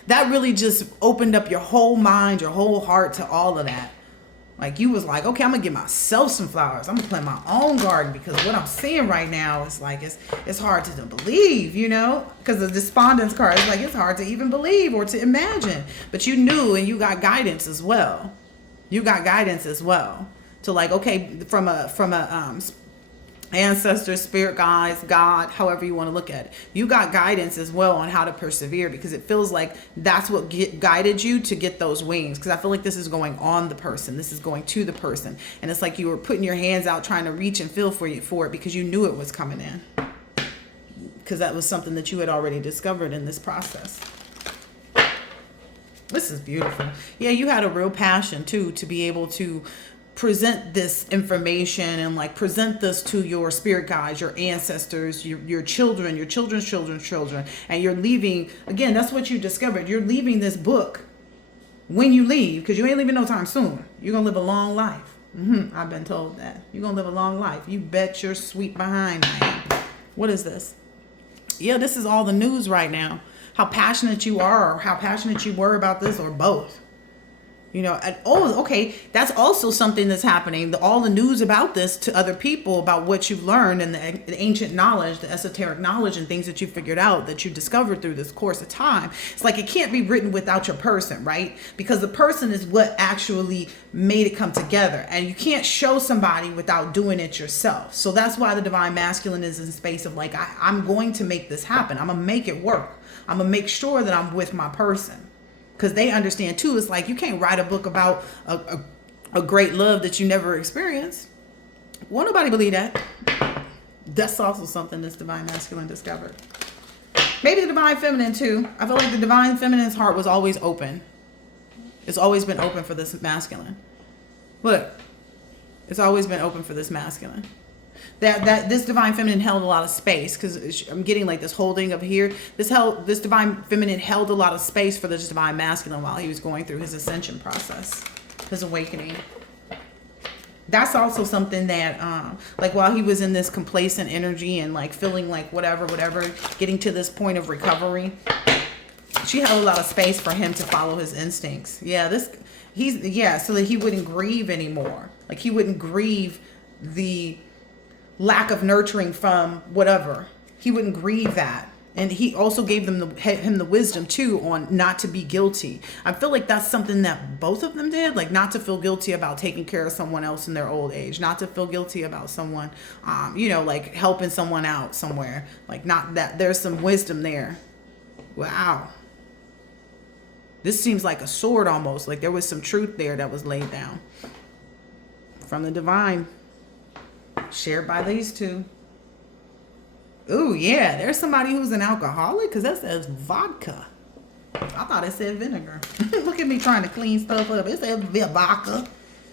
That really just opened up your whole mind, your whole heart to all of that. Like, you was like, okay, I'm gonna give myself some flowers. I'm gonna plant my own garden, because what I'm seeing right now is like, it's hard to believe, because the despondence card is like, it's hard to even believe or to imagine. But you knew, and you got guidance as well. To, like, okay, from a ancestors, spirit guides, God, however you want to look at it. You got guidance as well on how to persevere, because it feels like that's what guided you to get those wings. Because I feel like this is going on the person. This is going to the person. And it's like you were putting your hands out trying to reach and feel for it because you knew it was coming in. Because that was something that you had already discovered in this process. This is beautiful. Yeah, you had a real passion, too, to be able to present this information and, like, present this to your spirit guides, your ancestors, your children, your children's children. And you're leaving, again, that's what you discovered. You're leaving this book when you leave, because you ain't leaving no time soon. You're going to live a long life. I've been told that. You're going to live a long life. You bet your sweet behind I am. What is this? Yeah, this is all the news right now. How passionate you are, or how passionate you were about this, or both. Okay, that's also something that's happening. All the news about this to other people, about what you've learned and the ancient knowledge, the esoteric knowledge and things that you figured out, that you discovered through this course of time. It's like it can't be written without your person, right? Because the person is what actually made it come together. And you can't show somebody without doing it yourself. So that's why the divine masculine is in space of, like, I'm going to make this happen. I'm going to make it work. I'm going to make sure that I'm with my person. Because they understand, too, it's like you can't write a book about a great love that you never experienced. Won't nobody believe that? That's also something this divine masculine discovered. Maybe the divine feminine, too. I feel like the divine feminine's heart was always open. It's always been open for this masculine. Look, it's always been open for this masculine. That this divine feminine held a lot of space, because I'm getting like this holding up here. This divine feminine held a lot of space for this divine masculine while he was going through his ascension process, his awakening. That's also something that, like, while he was in this complacent energy and, like, feeling like whatever, getting to this point of recovery, she held a lot of space for him to follow his instincts. Yeah, so that he wouldn't grieve anymore. Like, he wouldn't grieve the lack of nurturing from whatever. He wouldn't grieve that. And he also gave him the wisdom too on not to be guilty. I feel like that's something that both of them did, like not to feel guilty about taking care of someone else in their old age, not to feel guilty about someone, like helping someone out somewhere. Like not that there's some wisdom there. Wow. This seems like a sword almost, like there was some truth there that was laid down from the divine, shared by these two. Ooh, yeah, there's somebody who's an alcoholic, because that says vodka. I thought it said vinegar. Look at me trying to clean stuff up. It says vodka.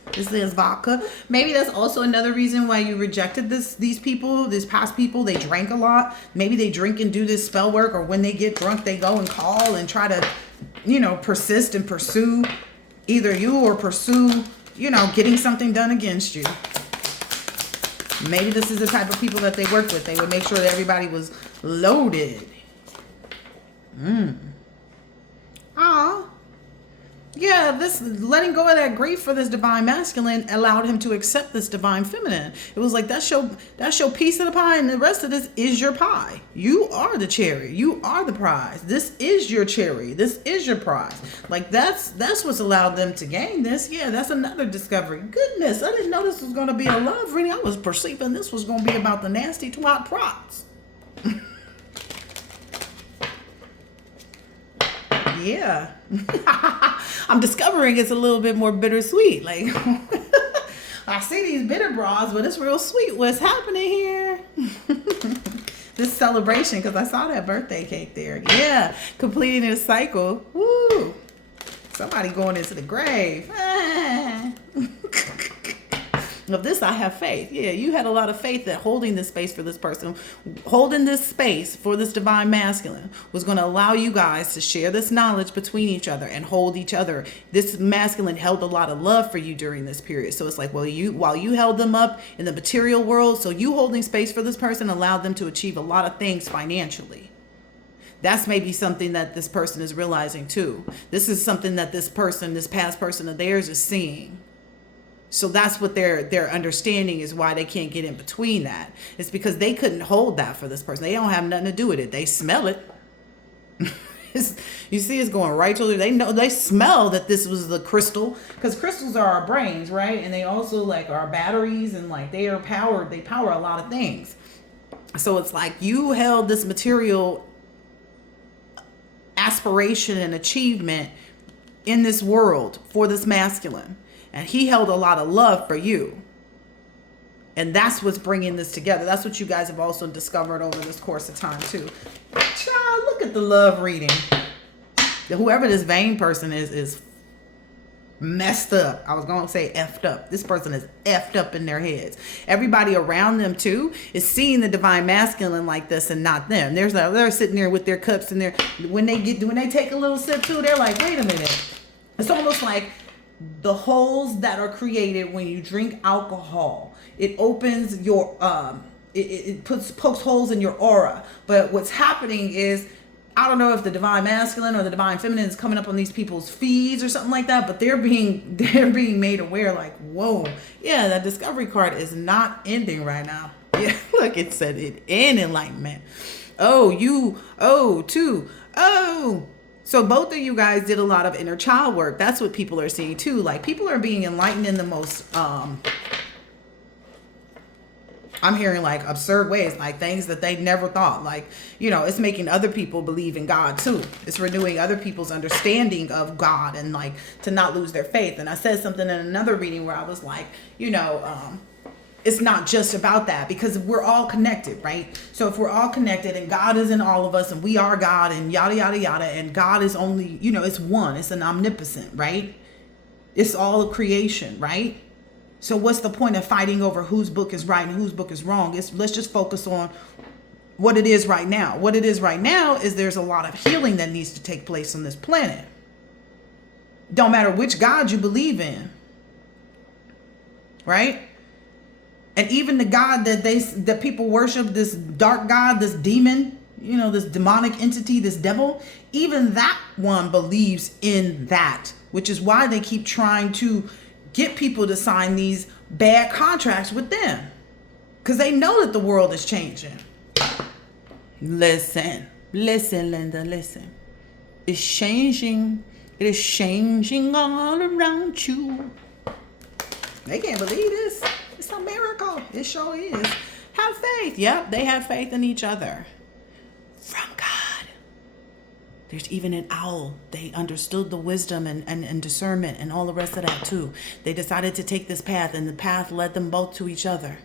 It says vodka. Maybe that's also another reason why you rejected these past people. They drank a lot. Maybe they drink and do this spell work, or when they get drunk, they go and call and try to, persist and pursue either you or pursue, getting something done against you. Maybe this is the type of people that they work with. They would make sure that everybody was loaded. Ah. Yeah, this letting go of that grief for this divine masculine allowed him to accept this divine feminine. It was like that's your piece of the pie, and the rest of this is your pie. You are the cherry. You are the prize. This is your cherry. This is your prize. Like that's what's allowed them to gain this. Yeah, that's another discovery. Goodness, I didn't know this was going to be a love reading. I was perceiving this was going to be about the nasty twat props. Yeah. I'm discovering it's a little bit more bittersweet. Like, I see these bitter bras, but it's real sweet. What's happening here? This celebration, because I saw that birthday cake there. Yeah, completing this cycle. Woo! Somebody going into the grave. Of this, I have faith. Yeah, you had a lot of faith that holding this space for this person, holding this space for this divine masculine was going to allow you guys to share this knowledge between each other and hold each other. This masculine held a lot of love for you during this period. So it's like, well, while you held them up in the material world, so you holding space for this person allowed them to achieve a lot of things financially. That's maybe something that this person is realizing too. This is something that this past person of theirs is seeing. So that's what their understanding is why they can't get in between that. It's because they couldn't hold that for this person. They don't have nothing to do with it. They smell it. You see, it's going right to they smell that this was the crystal, because crystals are our brains, right? And they also like our batteries, and like they power a lot of things. So it's like you held this material aspiration and achievement in this world for this masculine. And he held a lot of love for you. And that's what's bringing this together. That's what you guys have also discovered over this course of time too. Child, look at the love reading. Whoever this vain person is messed up. I was going to say effed up. This person is effed up in their heads. Everybody around them too is seeing the divine masculine like this and not them. They're sitting there with their cups, and when they take a little sip too, they're like, wait a minute. It's almost like the holes that are created when you drink alcohol. It opens your it pokes holes in your aura. But what's happening is, I don't know if the divine masculine or the divine feminine is coming up on these people's feeds or something like that, but they're being made aware, like, whoa, yeah, that discovery card is not ending right now. Yeah, look, it said it in enlightenment. So both of you guys did a lot of inner child work. That's what people are seeing too. Like, people are being enlightened in the most, I'm hearing like absurd ways, like things that they never thought. Like, it's making other people believe in God too. It's renewing other people's understanding of God, and like to not lose their faith. And I said something in another reading where I was like, it's not just about that, because we're all connected, right? So if we're all connected and God is in all of us and we are God and yada, yada, yada, and God is only, it's one, it's an omnipotent, right? It's all a creation, right? So what's the point of fighting over whose book is right and whose book is wrong? Let's just focus on what it is right now. What it is right now is there's a lot of healing that needs to take place on this planet. Don't matter which God you believe in, right? And even the God that people worship, this dark God, this demon, this demonic entity, this devil, even that one believes in that, which is why they keep trying to get people to sign these bad contracts with them. because they know that the world is changing. Listen, Linda, listen. It's changing. It is changing all around you. They can't believe this. It's a miracle. It sure is. Have faith. Yep, they have faith in each other. From God. There's even an owl. They understood the wisdom and discernment and all the rest of that too. They decided to take this path, and the path led them both to each other.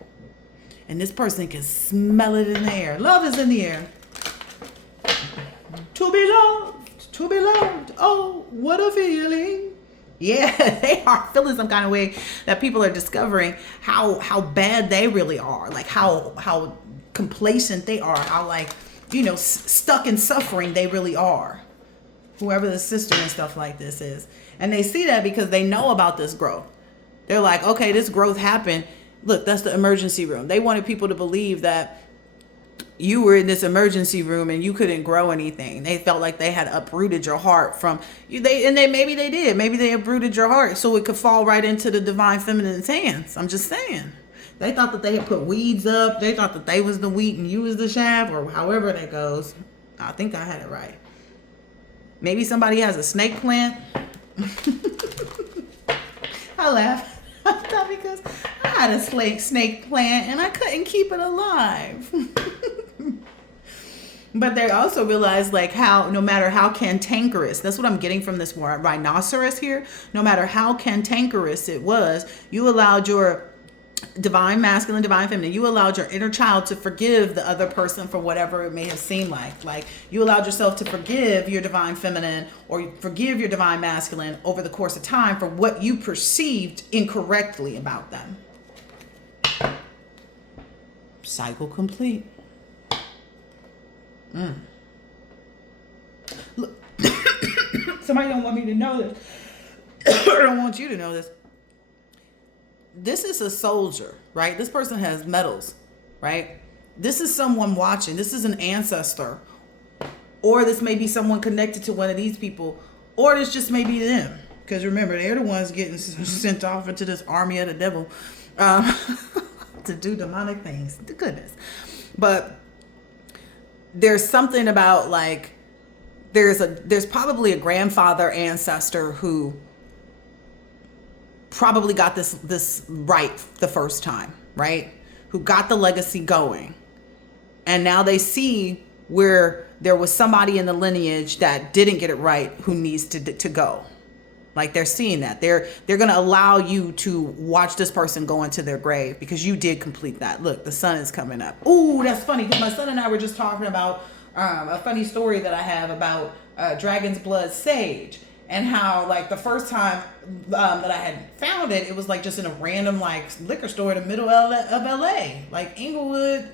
And this person can smell it in the air. Love is in the air. To be loved, to be loved. Oh, what a feeling. Yeah, they are feeling some kind of way that people are discovering how bad they really are. Like how complacent they are. How stuck in suffering they really are. Whoever the sister and stuff like this is. And they see that because they know about this growth. They're like, okay, this growth happened. Look, that's the emergency room. They wanted people to believe that you were in this emergency room and you couldn't grow anything. They felt like they had uprooted your heart from you. Maybe they did. Maybe they uprooted your heart so it could fall right into the divine feminine's hands. I'm just saying. They thought that they had put weeds up. They thought that they was the wheat and you was the chaff, or however that goes. I think I had it right. Maybe somebody has a snake plant. I laugh. Because I had a snake plant and I couldn't keep it alive. But they also realized how no matter how cantankerous, that's what I'm getting from this rhinoceros here, no matter how cantankerous it was, you allowed your divine masculine, divine feminine, you allowed your inner child to forgive the other person for whatever it may have seemed like. Like you allowed yourself to forgive your divine feminine or forgive your divine masculine over the course of time for what you perceived incorrectly about them. Cycle complete. Look, somebody don't want me to know this. I don't want you to know this. This is a soldier, right? This person has medals, right? This is someone watching. This is an ancestor. Or this may be someone connected to one of these people. Or this just may be them. Because remember, they're the ones getting sent off into this army of the devil to do demonic things. The goodness. But there's something about there's probably a grandfather ancestor who probably got this right the first time, right? Who got the legacy going. And now they see where there was somebody in the lineage that didn't get it right who needs to go. Like they're seeing that. They're going to allow you to watch this person go into their grave because you did complete that. Look, the sun is coming up. Ooh, that's funny because my son and I were just talking about a funny story that I have about Dragon's Blood Sage. And how, the first time that I had found it, it was just in a random liquor store in the middle of LA, like Inglewood,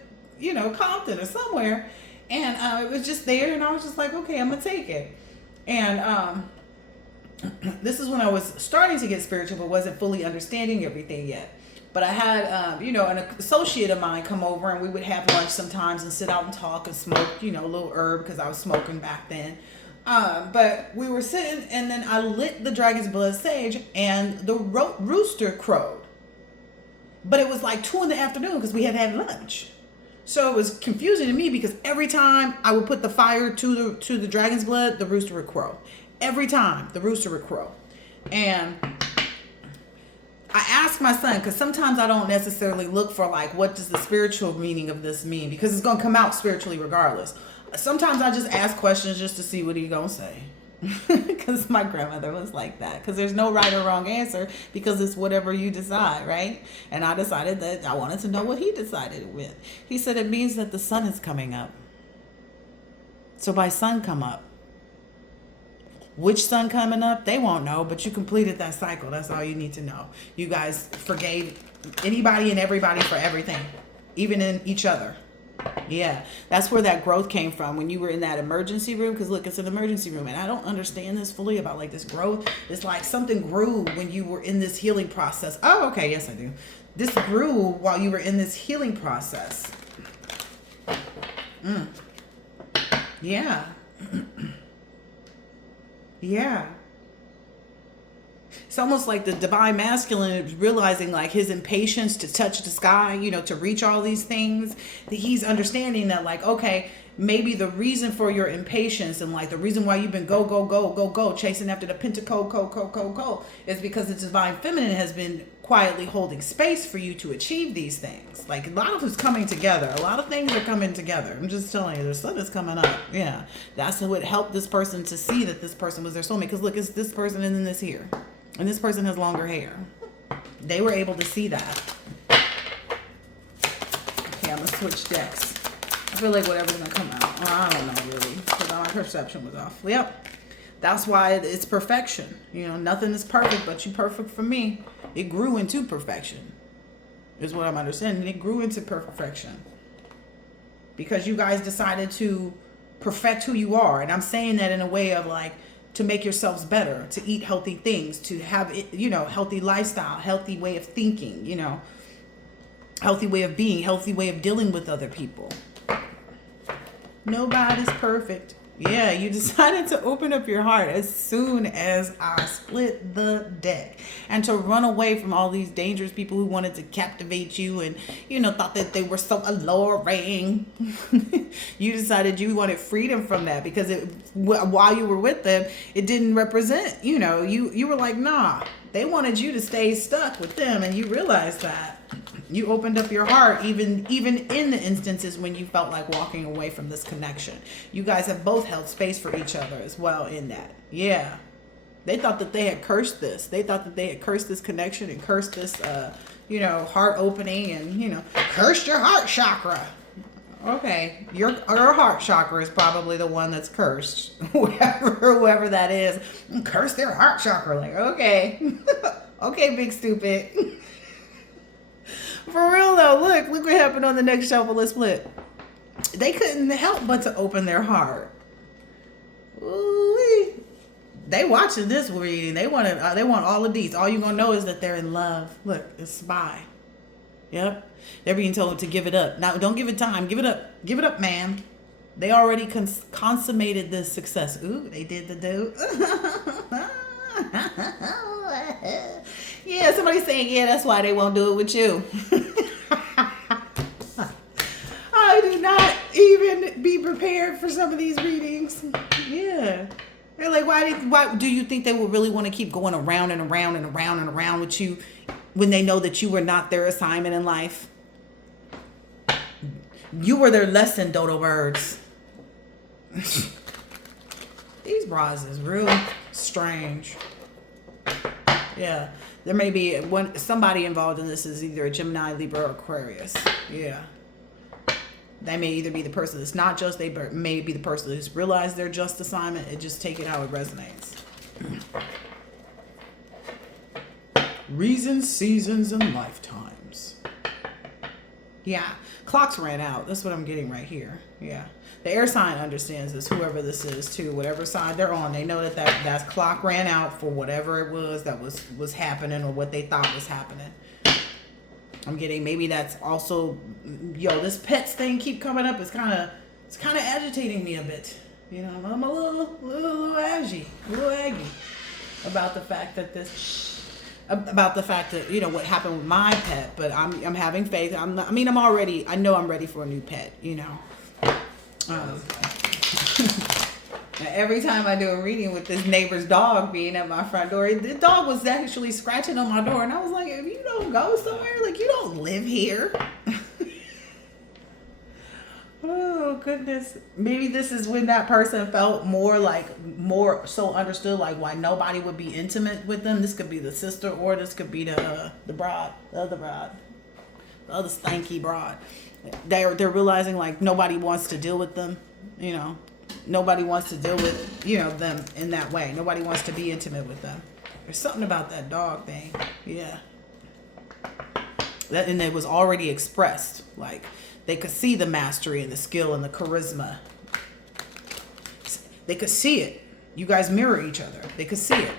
Compton or somewhere. And it was just there, and I was just like, okay, I'm gonna take it. And this is when I was starting to get spiritual, but wasn't fully understanding everything yet. But I had, an associate of mine come over, and we would have lunch sometimes and sit out and talk and smoke, a little herb because I was smoking back then. But we were sitting, and then I lit the Dragon's Blood Sage, and the rooster crowed. But it was 2 p.m. because we had had lunch. So it was confusing to me because every time I would put the fire to the dragon's blood, the rooster would crow. Every time the rooster would crow. And I asked my son, because sometimes I don't necessarily look for what does the spiritual meaning of this mean, because it's going to come out spiritually regardless. Sometimes I just ask questions just to see what he's going to say. Because my grandmother was like that. Because there's no right or wrong answer, because it's whatever you decide, right? And I decided that I wanted to know what he decided with. He said it means that the sun is coming up. So by sun come up. Which sun coming up, they won't know, but you completed that cycle. That's all you need to know. You guys forgave anybody and everybody for everything, even in each other. Yeah, that's where that growth came from when you were in that emergency room. Because look, it's an emergency room, and I don't understand this fully about this growth. It's like something grew when you were in this healing process. Oh, okay, yes I do. This grew while you were in this healing process. Yeah. Yeah. It's almost like the divine masculine is realizing like his impatience to touch the sky, you know, to reach all these things. That he's understanding that like, okay, maybe the reason for your impatience and like the reason why you've been go chasing after the pentacle is because the divine feminine has been quietly holding space for you to achieve these things. Like a lot of it's coming together. A lot of things are coming together. I'm just telling you, there's stuff that's coming up. Yeah, that's what helped this person to see that this person was their soulmate. Because look, it's this person and then this here. And this person has longer hair. They were able to see that. Okay, I'm going to switch decks. I feel like whatever's going to come out. Well, I don't know, really. Because my perception was off. Yep. That's why it's perfection. You know, nothing is perfect, but you perfect for me. It grew into perfection. Is what I'm understanding. It grew into perfection. Because you guys decided to perfect who you are. And I'm saying that in a way of like, to make yourselves better, to eat healthy things, to have, you know, healthy lifestyle, healthy way of thinking, you know, healthy way of being, healthy way of dealing with other people. Nobody's perfect. Yeah, you decided to open up your heart as soon as I split the deck and to run away from all these dangerous people who wanted to captivate you and, you know, thought that they were so alluring. You decided you wanted freedom from that because while you were with them, it didn't represent, you know, you were like, nah, they wanted you to stay stuck with them. And you realized that. You opened up your heart even in the instances when you felt like walking away from this connection. You guys have both held space for each other as well in that. Yeah. They thought that they had cursed this. They thought that they had cursed this connection and cursed this, you know, heart opening and, you know, cursed your heart chakra. Okay. Your heart chakra is probably the one that's cursed. Whoever that is. Curse their heart chakra. Like, okay. Okay, big stupid. For real though, look what happened on the next shuffle split. They couldn't help but to open their heart. Ooh-wee. They watching this reading. They want all of these. All you're gonna know is that they're in love. Look, it's spy. Yep, they're being told to give it up. Now, don't give it time. Give it up, man. They already consummated this success. Ooh, they did the do. Yeah, somebody's saying, yeah, that's why they won't do it with you. I do not even be prepared for some of these readings. Yeah. They're like, why do you think they would really want to keep going around and around and around and around with you when they know that you were not their assignment in life? You were their lesson, dodo birds. These bras is real strange. Yeah. There may be somebody involved in this is either a Gemini, Libra, or Aquarius. Yeah. They may either be the person that's not just, they may be the person who's realized their just assignment and just take it how it resonates. Reasons, seasons, and lifetimes. Yeah. Clocks ran out. That's what I'm getting right here. Yeah. The air sign understands this, whoever this is too, whatever side they're on. They know that clock ran out for whatever it was that was happening or what they thought was happening. I'm getting maybe that's also, this pets thing keep coming up. It's kind of agitating me a bit. You know, I'm a little aggy about the fact that you know what happened with my pet. But I'm having faith. I know I'm ready for a new pet. You know. Every time I do a reading with this neighbor's dog being at my front door, the dog was actually scratching on my door, and I was like, if you don't go somewhere, like you don't live here. Oh goodness. Maybe this is when that person felt more so understood like why nobody would be intimate with them. This could be the sister or this could be the broad, the other stanky broad. They're realizing like nobody wants to deal with them, you know. Nobody wants to deal with, you know, them in that way. Nobody wants to be intimate with them. There's something about that dog thing. Yeah. And it was already expressed. Like they could see the mastery and the skill and the charisma. They could see it. You guys mirror each other. They could see it.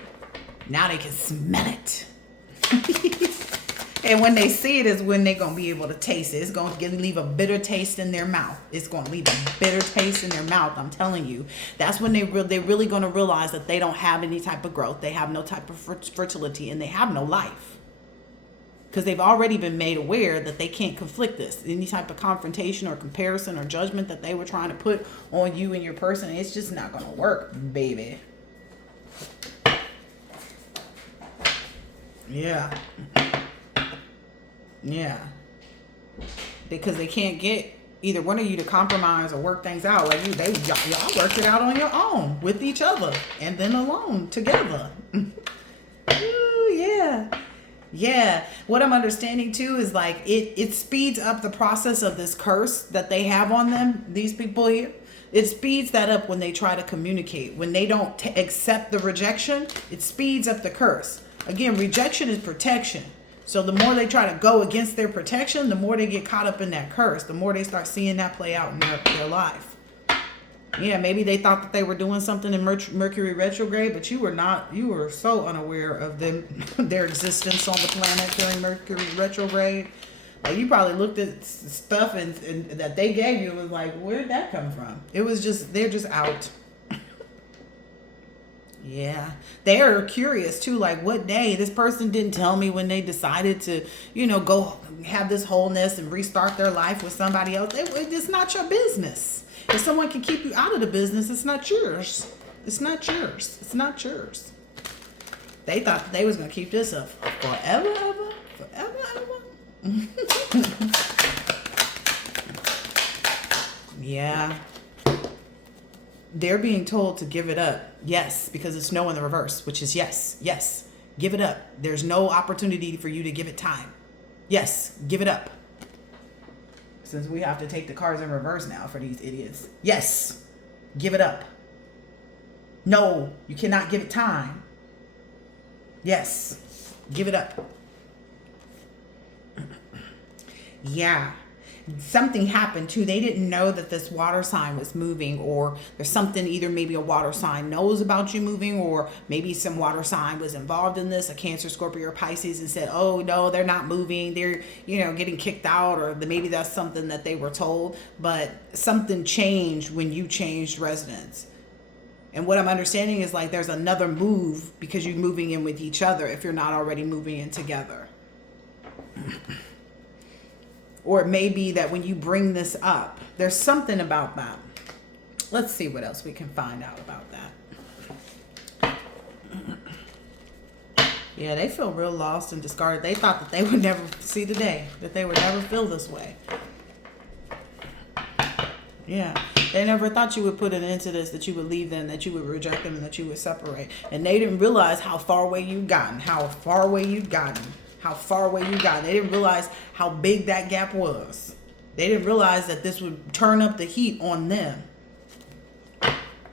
Now they can smell it. And when they see it is when they're going to be able to taste it. It's going to leave a bitter taste in their mouth. It's going to leave a bitter taste in their mouth. I'm telling you. That's when they're really going to realize that they don't have any type of growth. They have no type of fertility, and they have no life. Because they've already been made aware that they can't conflict this. Any type of confrontation or comparison or judgment that they were trying to put on you and your person, it's just not going to work, baby. Yeah. Yeah. Because they can't get either one of you to compromise or work things out. Like y'all worked it out on your own with each other and then alone together. Ooh, yeah. Yeah. What I'm understanding too is like it speeds up the process of this curse that they have on them, these people here. It speeds that up when they try to communicate. When they don't accept the rejection, it speeds up the curse. Again, rejection is protection. So the more they try to go against their protection, the more they get caught up in that curse, the more they start seeing that play out in their life. Yeah, maybe they thought that they were doing something in Mercury retrograde, but you were not. You were so unaware of them, their existence on the planet during Mercury retrograde. Like you probably looked at stuff and that they gave you and was like, where'd that come from? It was just, they're just out. Yeah, they are curious too. Like, what day? This person didn't tell me when they decided to, go have this wholeness and restart their life with somebody else. It's not your business. If someone can keep you out of the business, it's not yours. It's not yours. It's not yours. They thought they was gonna keep this up forever, ever. Yeah. They're being told to give it up. Yes, because it's no in the reverse, which is yes, yes. Give it up. There's no opportunity for you to give it time. Yes, give it up. Since we have to take the cards in reverse now for these idiots. Yes, give it up. No, you cannot give it time. Yes, give it up. Yeah. Something happened too. They didn't know that this water sign was moving, or there's something, either maybe a water sign knows about you moving, or maybe some water sign was involved in this, a Cancer, Scorpio, or Pisces, and said, oh no, they're not moving, they're getting kicked out, or maybe that's something that they were told. But something changed when you changed residence. And what I'm understanding is like there's another move because you're moving in with each other if you're not already moving in together. Or it may be that when you bring this up, there's something about that. Let's see what else we can find out about that. Yeah, they feel real lost and discarded. They thought that they would never see the day, that they would never feel this way. Yeah, they never thought you would put an end to this, that you would leave them, that you would reject them, and that you would separate. And they didn't realize how far away you'd gotten, how far away you'd gotten. They didn't realize how big that gap was. They didn't realize that this would turn up the heat on them.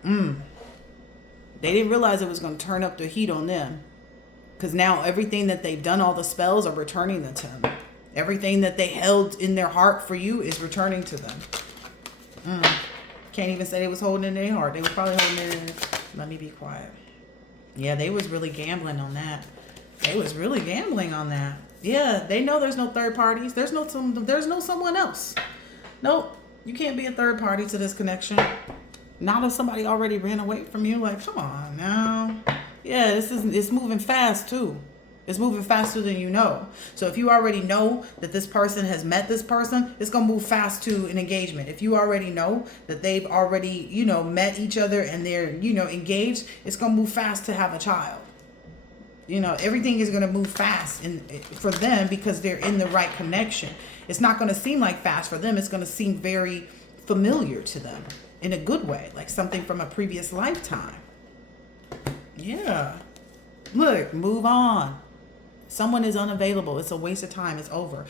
They didn't realize it was going to turn up the heat on them. Because now everything that they've done, all the spells are returning to them. Everything that they held in their heart for you is returning to them. Can't even say they was holding in their heart. They were probably holding it in. Let me be quiet. Yeah, they was really gambling on that. Yeah, they know there's no third parties. There's no someone else. Nope, you can't be a third party to this connection. Not if somebody already ran away from you. Like, come on now. Yeah, it's moving fast too. It's moving faster than you know. So if you already know that this person has met this person, it's going to move fast to an engagement. If you already know that they've already, met each other and they're, engaged, it's going to move fast to have a child. Everything is going to move fast for them because they're in the right connection. It's not going to seem like fast for them. It's going to seem very familiar to them in a good way, like something from a previous lifetime. Yeah. Look, move on. Someone is unavailable. It's a waste of time. It's over.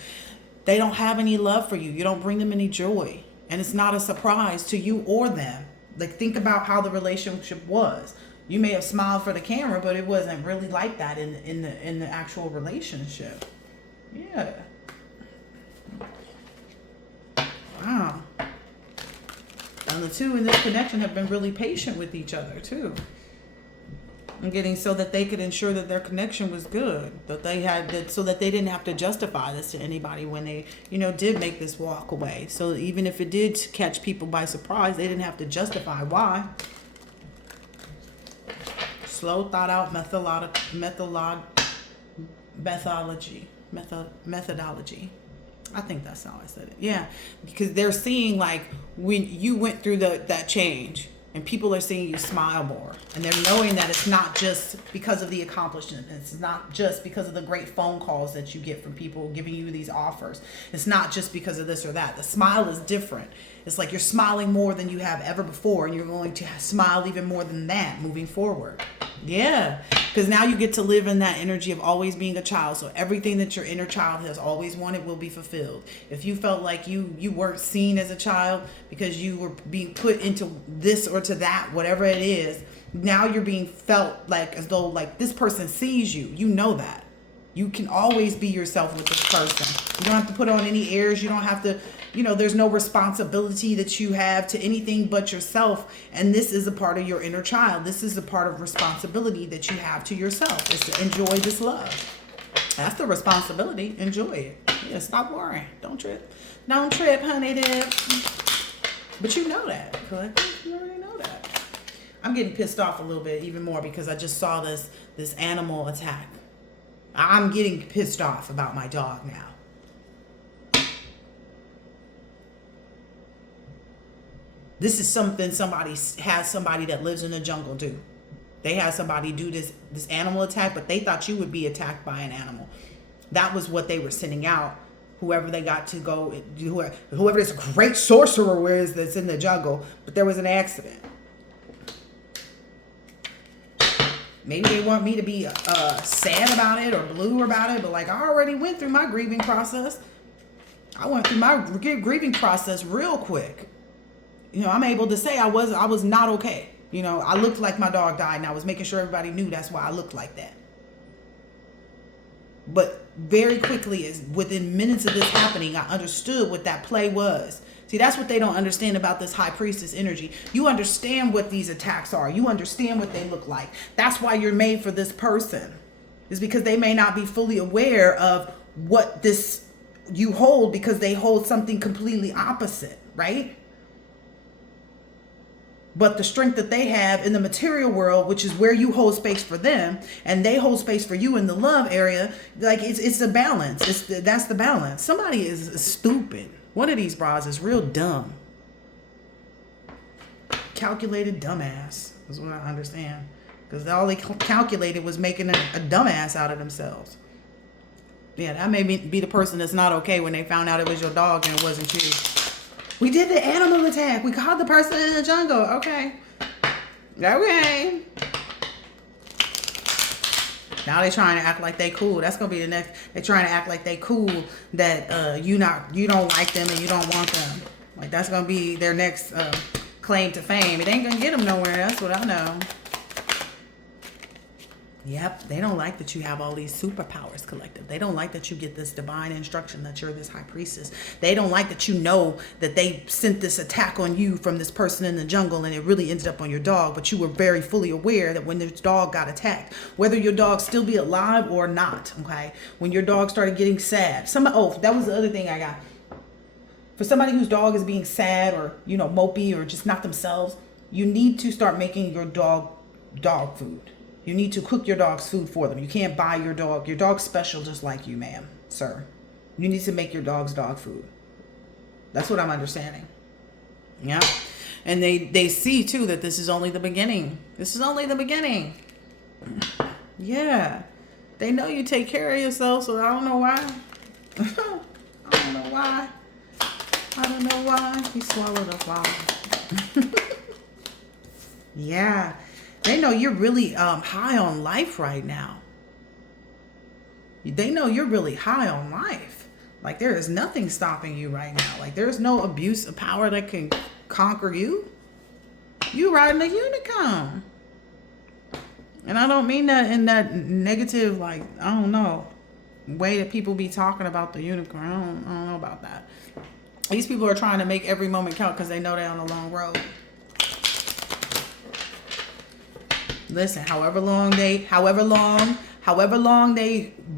They don't have any love for you. You don't bring them any joy. And it's not a surprise to you or them. Like, think about how the relationship was. You may have smiled for the camera, but it wasn't really like that in the actual relationship. Yeah. Wow. And the two in this connection have been really patient with each other too. I'm getting so that they could ensure that their connection was good, that they had that, so that they didn't have to justify this to anybody when they, did make this walk away. So even if it did catch people by surprise, they didn't have to justify why. Slow, thought out methodology. I think that's how I said it. Yeah, because they're seeing like when you went through that change, and people are seeing you smile more, and they're knowing that it's not just because of the accomplishment. It's not just because of the great phone calls that you get from people giving you these offers. It's not just because of this or that. The smile is different. It's like you're smiling more than you have ever before, and you're going to smile even more than that moving forward. Yeah, because now you get to live in that energy of always being a child. So everything that your inner child has always wanted will be fulfilled. If you felt like you weren't seen as a child because you were being put into this or to that, whatever it is, now you're being felt like as though like this person sees you. You know that. You can always be yourself with this person. You don't have to put on any airs. You don't have to, there's no responsibility that you have to anything but yourself. And this is a part of your inner child. This is a part of responsibility that you have to yourself, is to enjoy this love. That's the responsibility. Enjoy it. Yeah, stop worrying. Don't trip. Don't trip, honey dip. But you know that. You already know that. I'm getting pissed off a little bit even more because I just saw this animal attack. I'm getting pissed off about my dog now. This is something somebody that lives in the jungle do. They had somebody do this animal attack, but they thought you would be attacked by an animal. That was what they were sending out. Whoever they got to go, whoever this great sorcerer is that's in the jungle, but there was an accident. Maybe they want me to be sad about it or blue about it, but like I already went through my grieving process. I went through my grieving process real quick. I'm able to say I was not okay. I looked like my dog died, and I was making sure everybody knew that's why I looked like that. But very quickly, within minutes of this happening, I understood what that play was. See, that's what they don't understand about this high priestess energy. You understand what these attacks are. You understand what they look like. That's why you're made for this person. It's because they may not be fully aware of what this you hold, because they hold something completely opposite, right? But the strength that they have in the material world, which is where you hold space for them, and they hold space for you in the love area, like it's a balance. That's the balance. Somebody is stupid. One of these bras is real dumb. Calculated dumbass is what I understand. Because all they calculated was making a dumbass out of themselves. Yeah, that made me be the person that's not okay when they found out it was your dog and it wasn't you. We did the animal attack. We caught the person in the jungle. Okay. Okay. Now they trying to act like they cool. That's gonna be the next. They trying to act like they cool, that you don't like them and you don't want them. Like that's gonna be their next claim to fame. It ain't gonna get them nowhere. That's what I know. Yep, they don't like that you have all these superpowers, collective. They don't like that you get this divine instruction that you're this high priestess. They don't like that you know that they sent this attack on you from this person in the jungle and it really ended up on your dog, but you were very fully aware that when this dog got attacked, whether your dog still be alive or not, okay? When your dog started getting sad. That was the other thing I got. For somebody whose dog is being sad or, mopey or just not themselves, you need to start making your dog food. You need to cook your dog's food for them. You can't buy your dog. Your dog's special just like you, ma'am, sir. You need to make your dog's dog food. That's what I'm understanding. Yeah. And they see, too, that this is only the beginning. This is only the beginning. Yeah. They know you take care of yourself, so I don't know why. I don't know why. I don't know why. He swallowed a flower. Yeah. They know you're really high on life right now. They know you're really high on life. Like there is nothing stopping you right now. Like there's no abuse of power that can conquer you. You riding a unicorn. And I don't mean that in that negative, like, I don't know, way that people be talking about the unicorn. I don't know about that. These people are trying to make every moment count because they know they're on a long road. Listen, however long they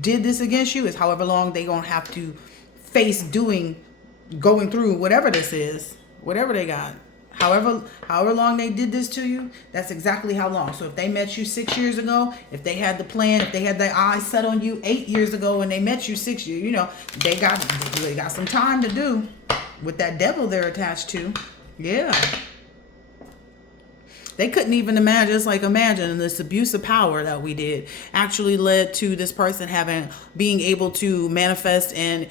did this against you is however long they gonna have to face going through whatever this is, whatever they got. However long they did this to you, that's exactly how long. So if they met you 6 years ago, if they had the plan, if they had their eyes set on you 8 years ago and they met you 6 years, they got some time to do with that devil they're attached to. Yeah. They couldn't even imagine. It's like, imagine this abuse of power that we did actually led to this person being able to manifest and,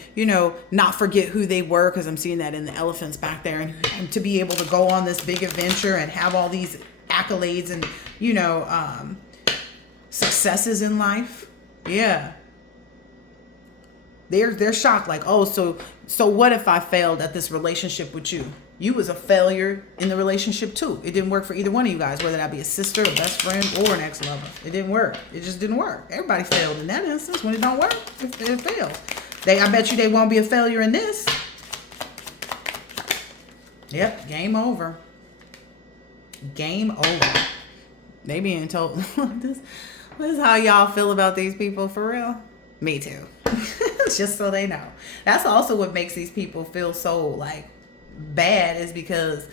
not forget who they were. Cause I'm seeing that in the elephants back there, and to be able to go on this big adventure and have all these accolades and, successes in life. Yeah. They're shocked. Like, oh, so what if I failed at this relationship with you? You was a failure in the relationship too. It didn't work for either one of you guys, whether that be a sister, a best friend, or an ex-lover. It didn't work. It just didn't work. Everybody failed in that instance. When it don't work, it failed. I bet you they won't be a failure in this. Yep, game over. Game over. They being told, this is how y'all feel about these people for real? Me too. Just so they know. That's also what makes these people feel so like bad, is because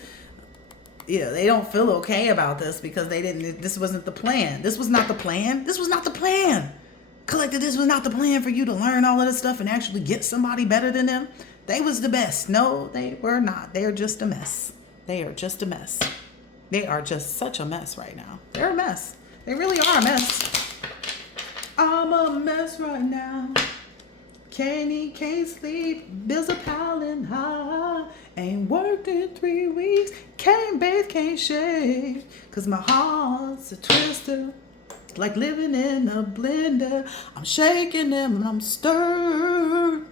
they don't feel okay about this because this wasn't the plan. This was not the plan. Collective, this was not the plan for you to learn all of this stuff and actually get somebody better than them. They was the best. No, they were not. They are just a mess. They are just a mess. They are just such a mess right now. They're a mess. They really are a mess. I'm a mess right now. Can't eat, can't sleep, bills are piling high. Ain't worked in 3 weeks, can't bathe, can't shave. Cause my heart's a twister, like living in a blender. I'm shaking them and I'm stirred.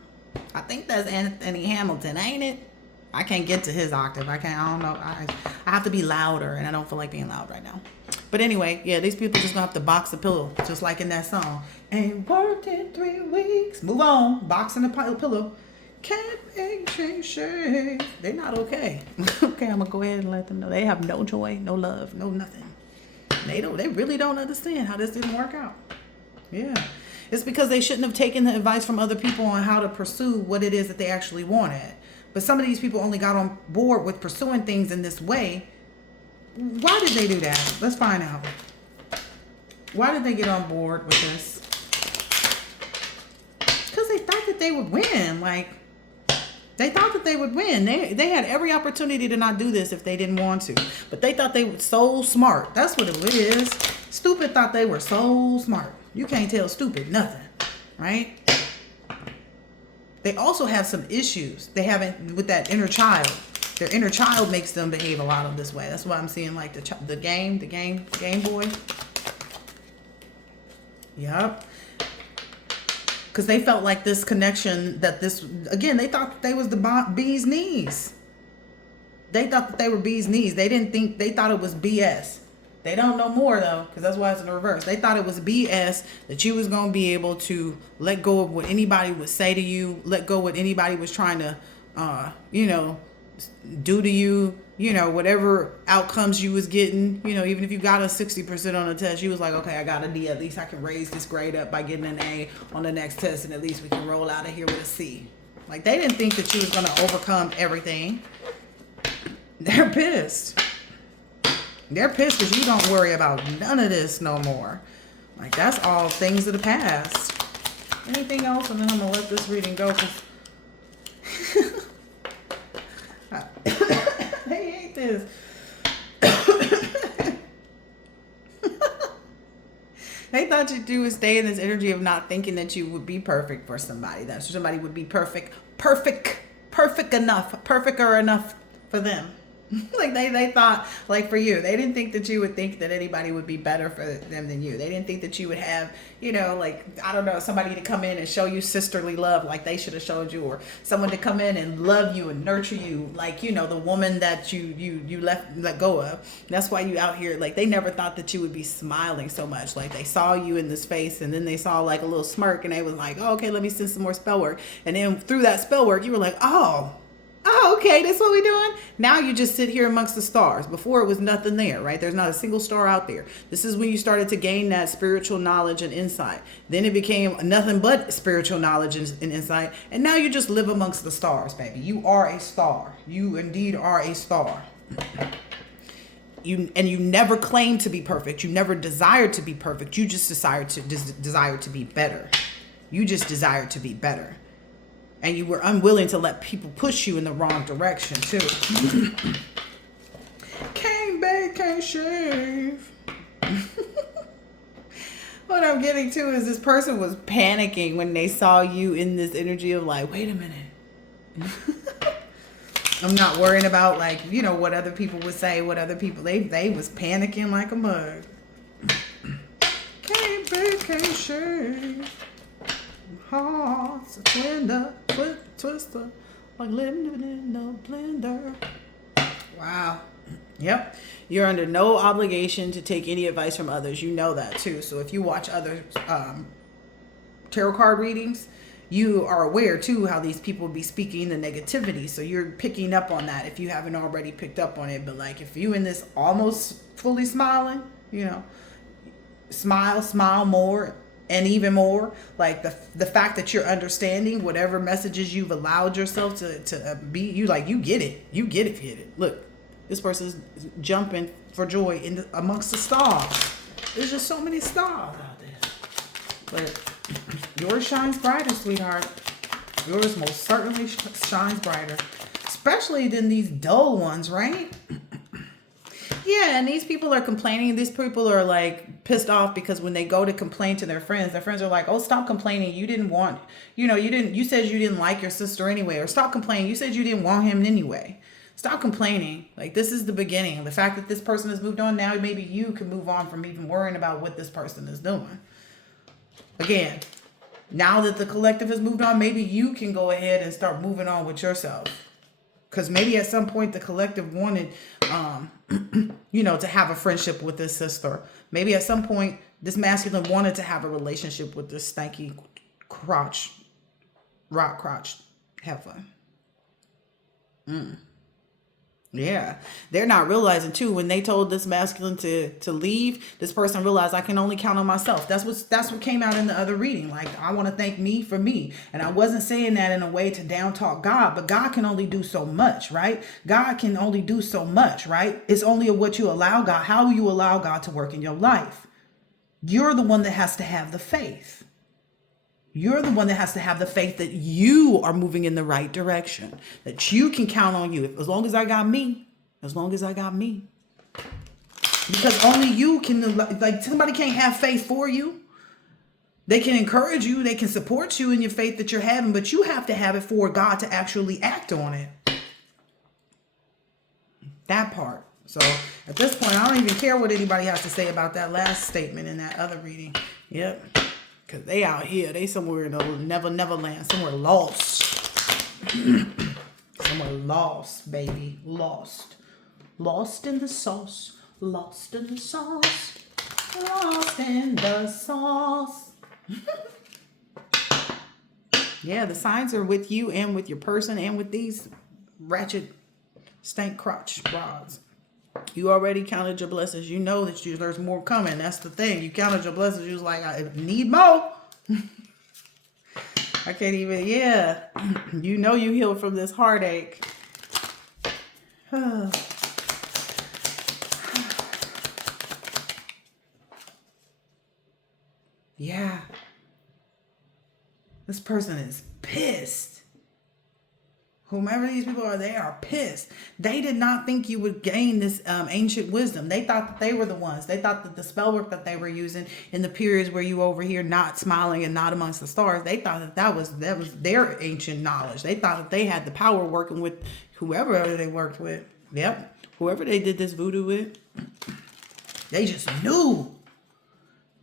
I think that's Anthony Hamilton, ain't it? I can't get to his octave. I don't know. I have to be louder, and I don't feel like being loud right now. But anyway, yeah, these people just gonna have to box a pillow, just like in that song. Ain't worked in 3 weeks. Move on. Boxing a pillow. Can't make shake. They're not okay. Okay, I'm gonna go ahead and let them know they have no joy, no love, no nothing. They really don't understand how this didn't work out. Yeah. It's because they shouldn't have taken the advice from other people on how to pursue what it is that they actually wanted. But some of these people only got on board with pursuing things in this way. Why did they do that? Let's find out. Why did they get on board with this? Because they thought that they would win. They thought that they would win. They had every opportunity to not do this if they didn't want to. But they thought they were so smart. That's what it is. Stupid thought they were so smart. You can't tell stupid nothing, right? They also have some issues. They haven't with that inner child. Their inner child makes them behave a lot of this way. That's why I'm seeing like the Game Boy. Yep. Because they felt like this connection they thought that they was the bee's knees. They thought that they were bee's knees. They thought it was BS. They don't know more though, because that's why it's in the reverse. They thought it was BS that you was going to be able to let go of what anybody would say to you, let go of what anybody was trying to, do to you, whatever outcomes you was getting, even if you got a 60% on the test, you was like, okay, I got a D. At least I can raise this grade up by getting an A on the next test, and at least we can roll out of here with a C. Like, they didn't think that you was going to overcome everything. They're pissed. They're pissed because you don't worry about none of this no more. Like, that's all things of the past. Anything else? And then I'm going to let this reading go. They hate this. They thought you would stay in this energy of not thinking that you would be perfect for somebody. That somebody would be perfect enough for them. Like they thought, like for you, they didn't think that you would think that anybody would be better for them than you. They didn't think that you would have, somebody to come in and show you sisterly love like they should have showed you, or someone to come in and love you and nurture you like, the woman that you let go of. That's why you out here. Like, they never thought that you would be smiling so much. Like, they saw you in this face, and then they saw like a little smirk, and they was like, oh, okay, let me send some more spell work. And then through that spell work, you were like, oh, Okay, that's what we're doing. Now you just sit here amongst the stars. Before it was nothing there, right? There's not a single star out there. This is when you started to gain that spiritual knowledge and insight. Then it became nothing but spiritual knowledge and insight. And now you just live amongst the stars, baby. You are a star. You indeed are a star. You never claimed to be perfect. You never desired to be perfect. You just desired to be better. You just desired to be better. And you were unwilling to let people push you in the wrong direction too. Can't bake, can't shave. What I'm getting to is this person was panicking when they saw you in this energy of like, wait a minute. I'm not worrying about like, you know, what other people would say, what other people, they was panicking like a mug. Can't bake, can't shave. Hearts, blender, twister, like living in a blender. Wow. Yep. You're under no obligation to take any advice from others. You know that too. So if you watch other tarot card readings, you are aware too how these people be speaking the negativity. So you're picking up on that if you haven't already picked up on it. But like if you in this almost fully smiling, you know, smile more. And even more, like the fact that you're understanding whatever messages you've allowed yourself to be, you get it. You get it. Look, this person's jumping for joy amongst the stars. There's just so many stars out there. But yours shines brighter, sweetheart. Yours most certainly shines brighter. Especially than these dull ones, right? Yeah, and these people are complaining. These people are like pissed off because when they go to complain to their friends are like, oh, stop complaining. You didn't want, you said you didn't like your sister anyway, or stop complaining. You said you didn't want him anyway. Stop complaining. Like, this is the beginning. The fact that this person has moved on now, maybe you can move on from even worrying about what this person is doing. Again, now that the collective has moved on, maybe you can go ahead and start moving on with yourself. Because maybe at some point the collective wanted, to have a friendship with this sister. Maybe at some point this masculine wanted to have a relationship with this stanky rock crotch heifer. Yeah, they're not realizing too when they told this masculine to leave. This person realized I can only count on myself. That's what came out in the other reading. Like, I want to thank me for me, and I wasn't saying that in a way to down talk God, but God can only do so much, right? God can only do so much, right? It's only what you allow God, how you allow God to work in your life. You're the one that has to have the faith. You're the one that has to have the faith that you are moving in the right direction, that you can count on you. As long as I got me. Because only you can, like, somebody can't have faith for you. They can encourage you. They can support you in your faith that you're having, but you have to have it for God to actually act on it. That part. So at this point, I don't even care what anybody has to say about that last statement in that other reading. Yep. Because they out here. They somewhere in the never land. Somewhere lost. Somewhere lost, baby. Lost. Lost in the sauce. Lost in the sauce. Lost in the sauce. Yeah, the signs are with you and with your person and with these ratchet stank crotch rods. You already counted your blessings. You know that there's more coming. That's the thing. You counted your blessings. You was like, I need more. I can't even, yeah. You know you healed from this heartache. Yeah. This person is pissed. Whomever these people are, they are pissed. They did not think you would gain this ancient wisdom. They thought that they were the ones. They thought that the spell work that they were using in the periods where you were over here not smiling and not amongst the stars, they thought that was their ancient knowledge. They thought that they had the power working with whoever they worked with. Yep. Whoever they did this voodoo with. They just knew.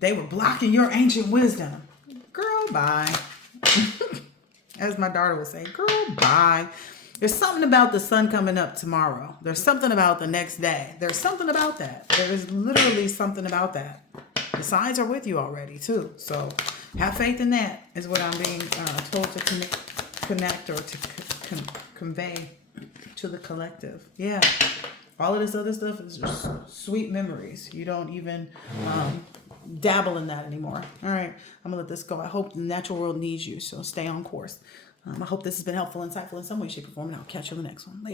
They were blocking your ancient wisdom. Girl, bye. As my daughter would say, girl, bye. There's something about the sun coming up tomorrow. There's something about the next day. There's something about that. There is literally something about that. The signs are with you already, too. So have faith in that is what I'm being told to connect or to convey. to the collective. Yeah. All of this other stuff is just sweet memories. You don't even dabble in that anymore. All right. I'm going to let this go. I hope the natural world needs you. So stay on course. I hope this has been helpful, insightful in some way, shape, or form. And I'll catch you in the next one. Later.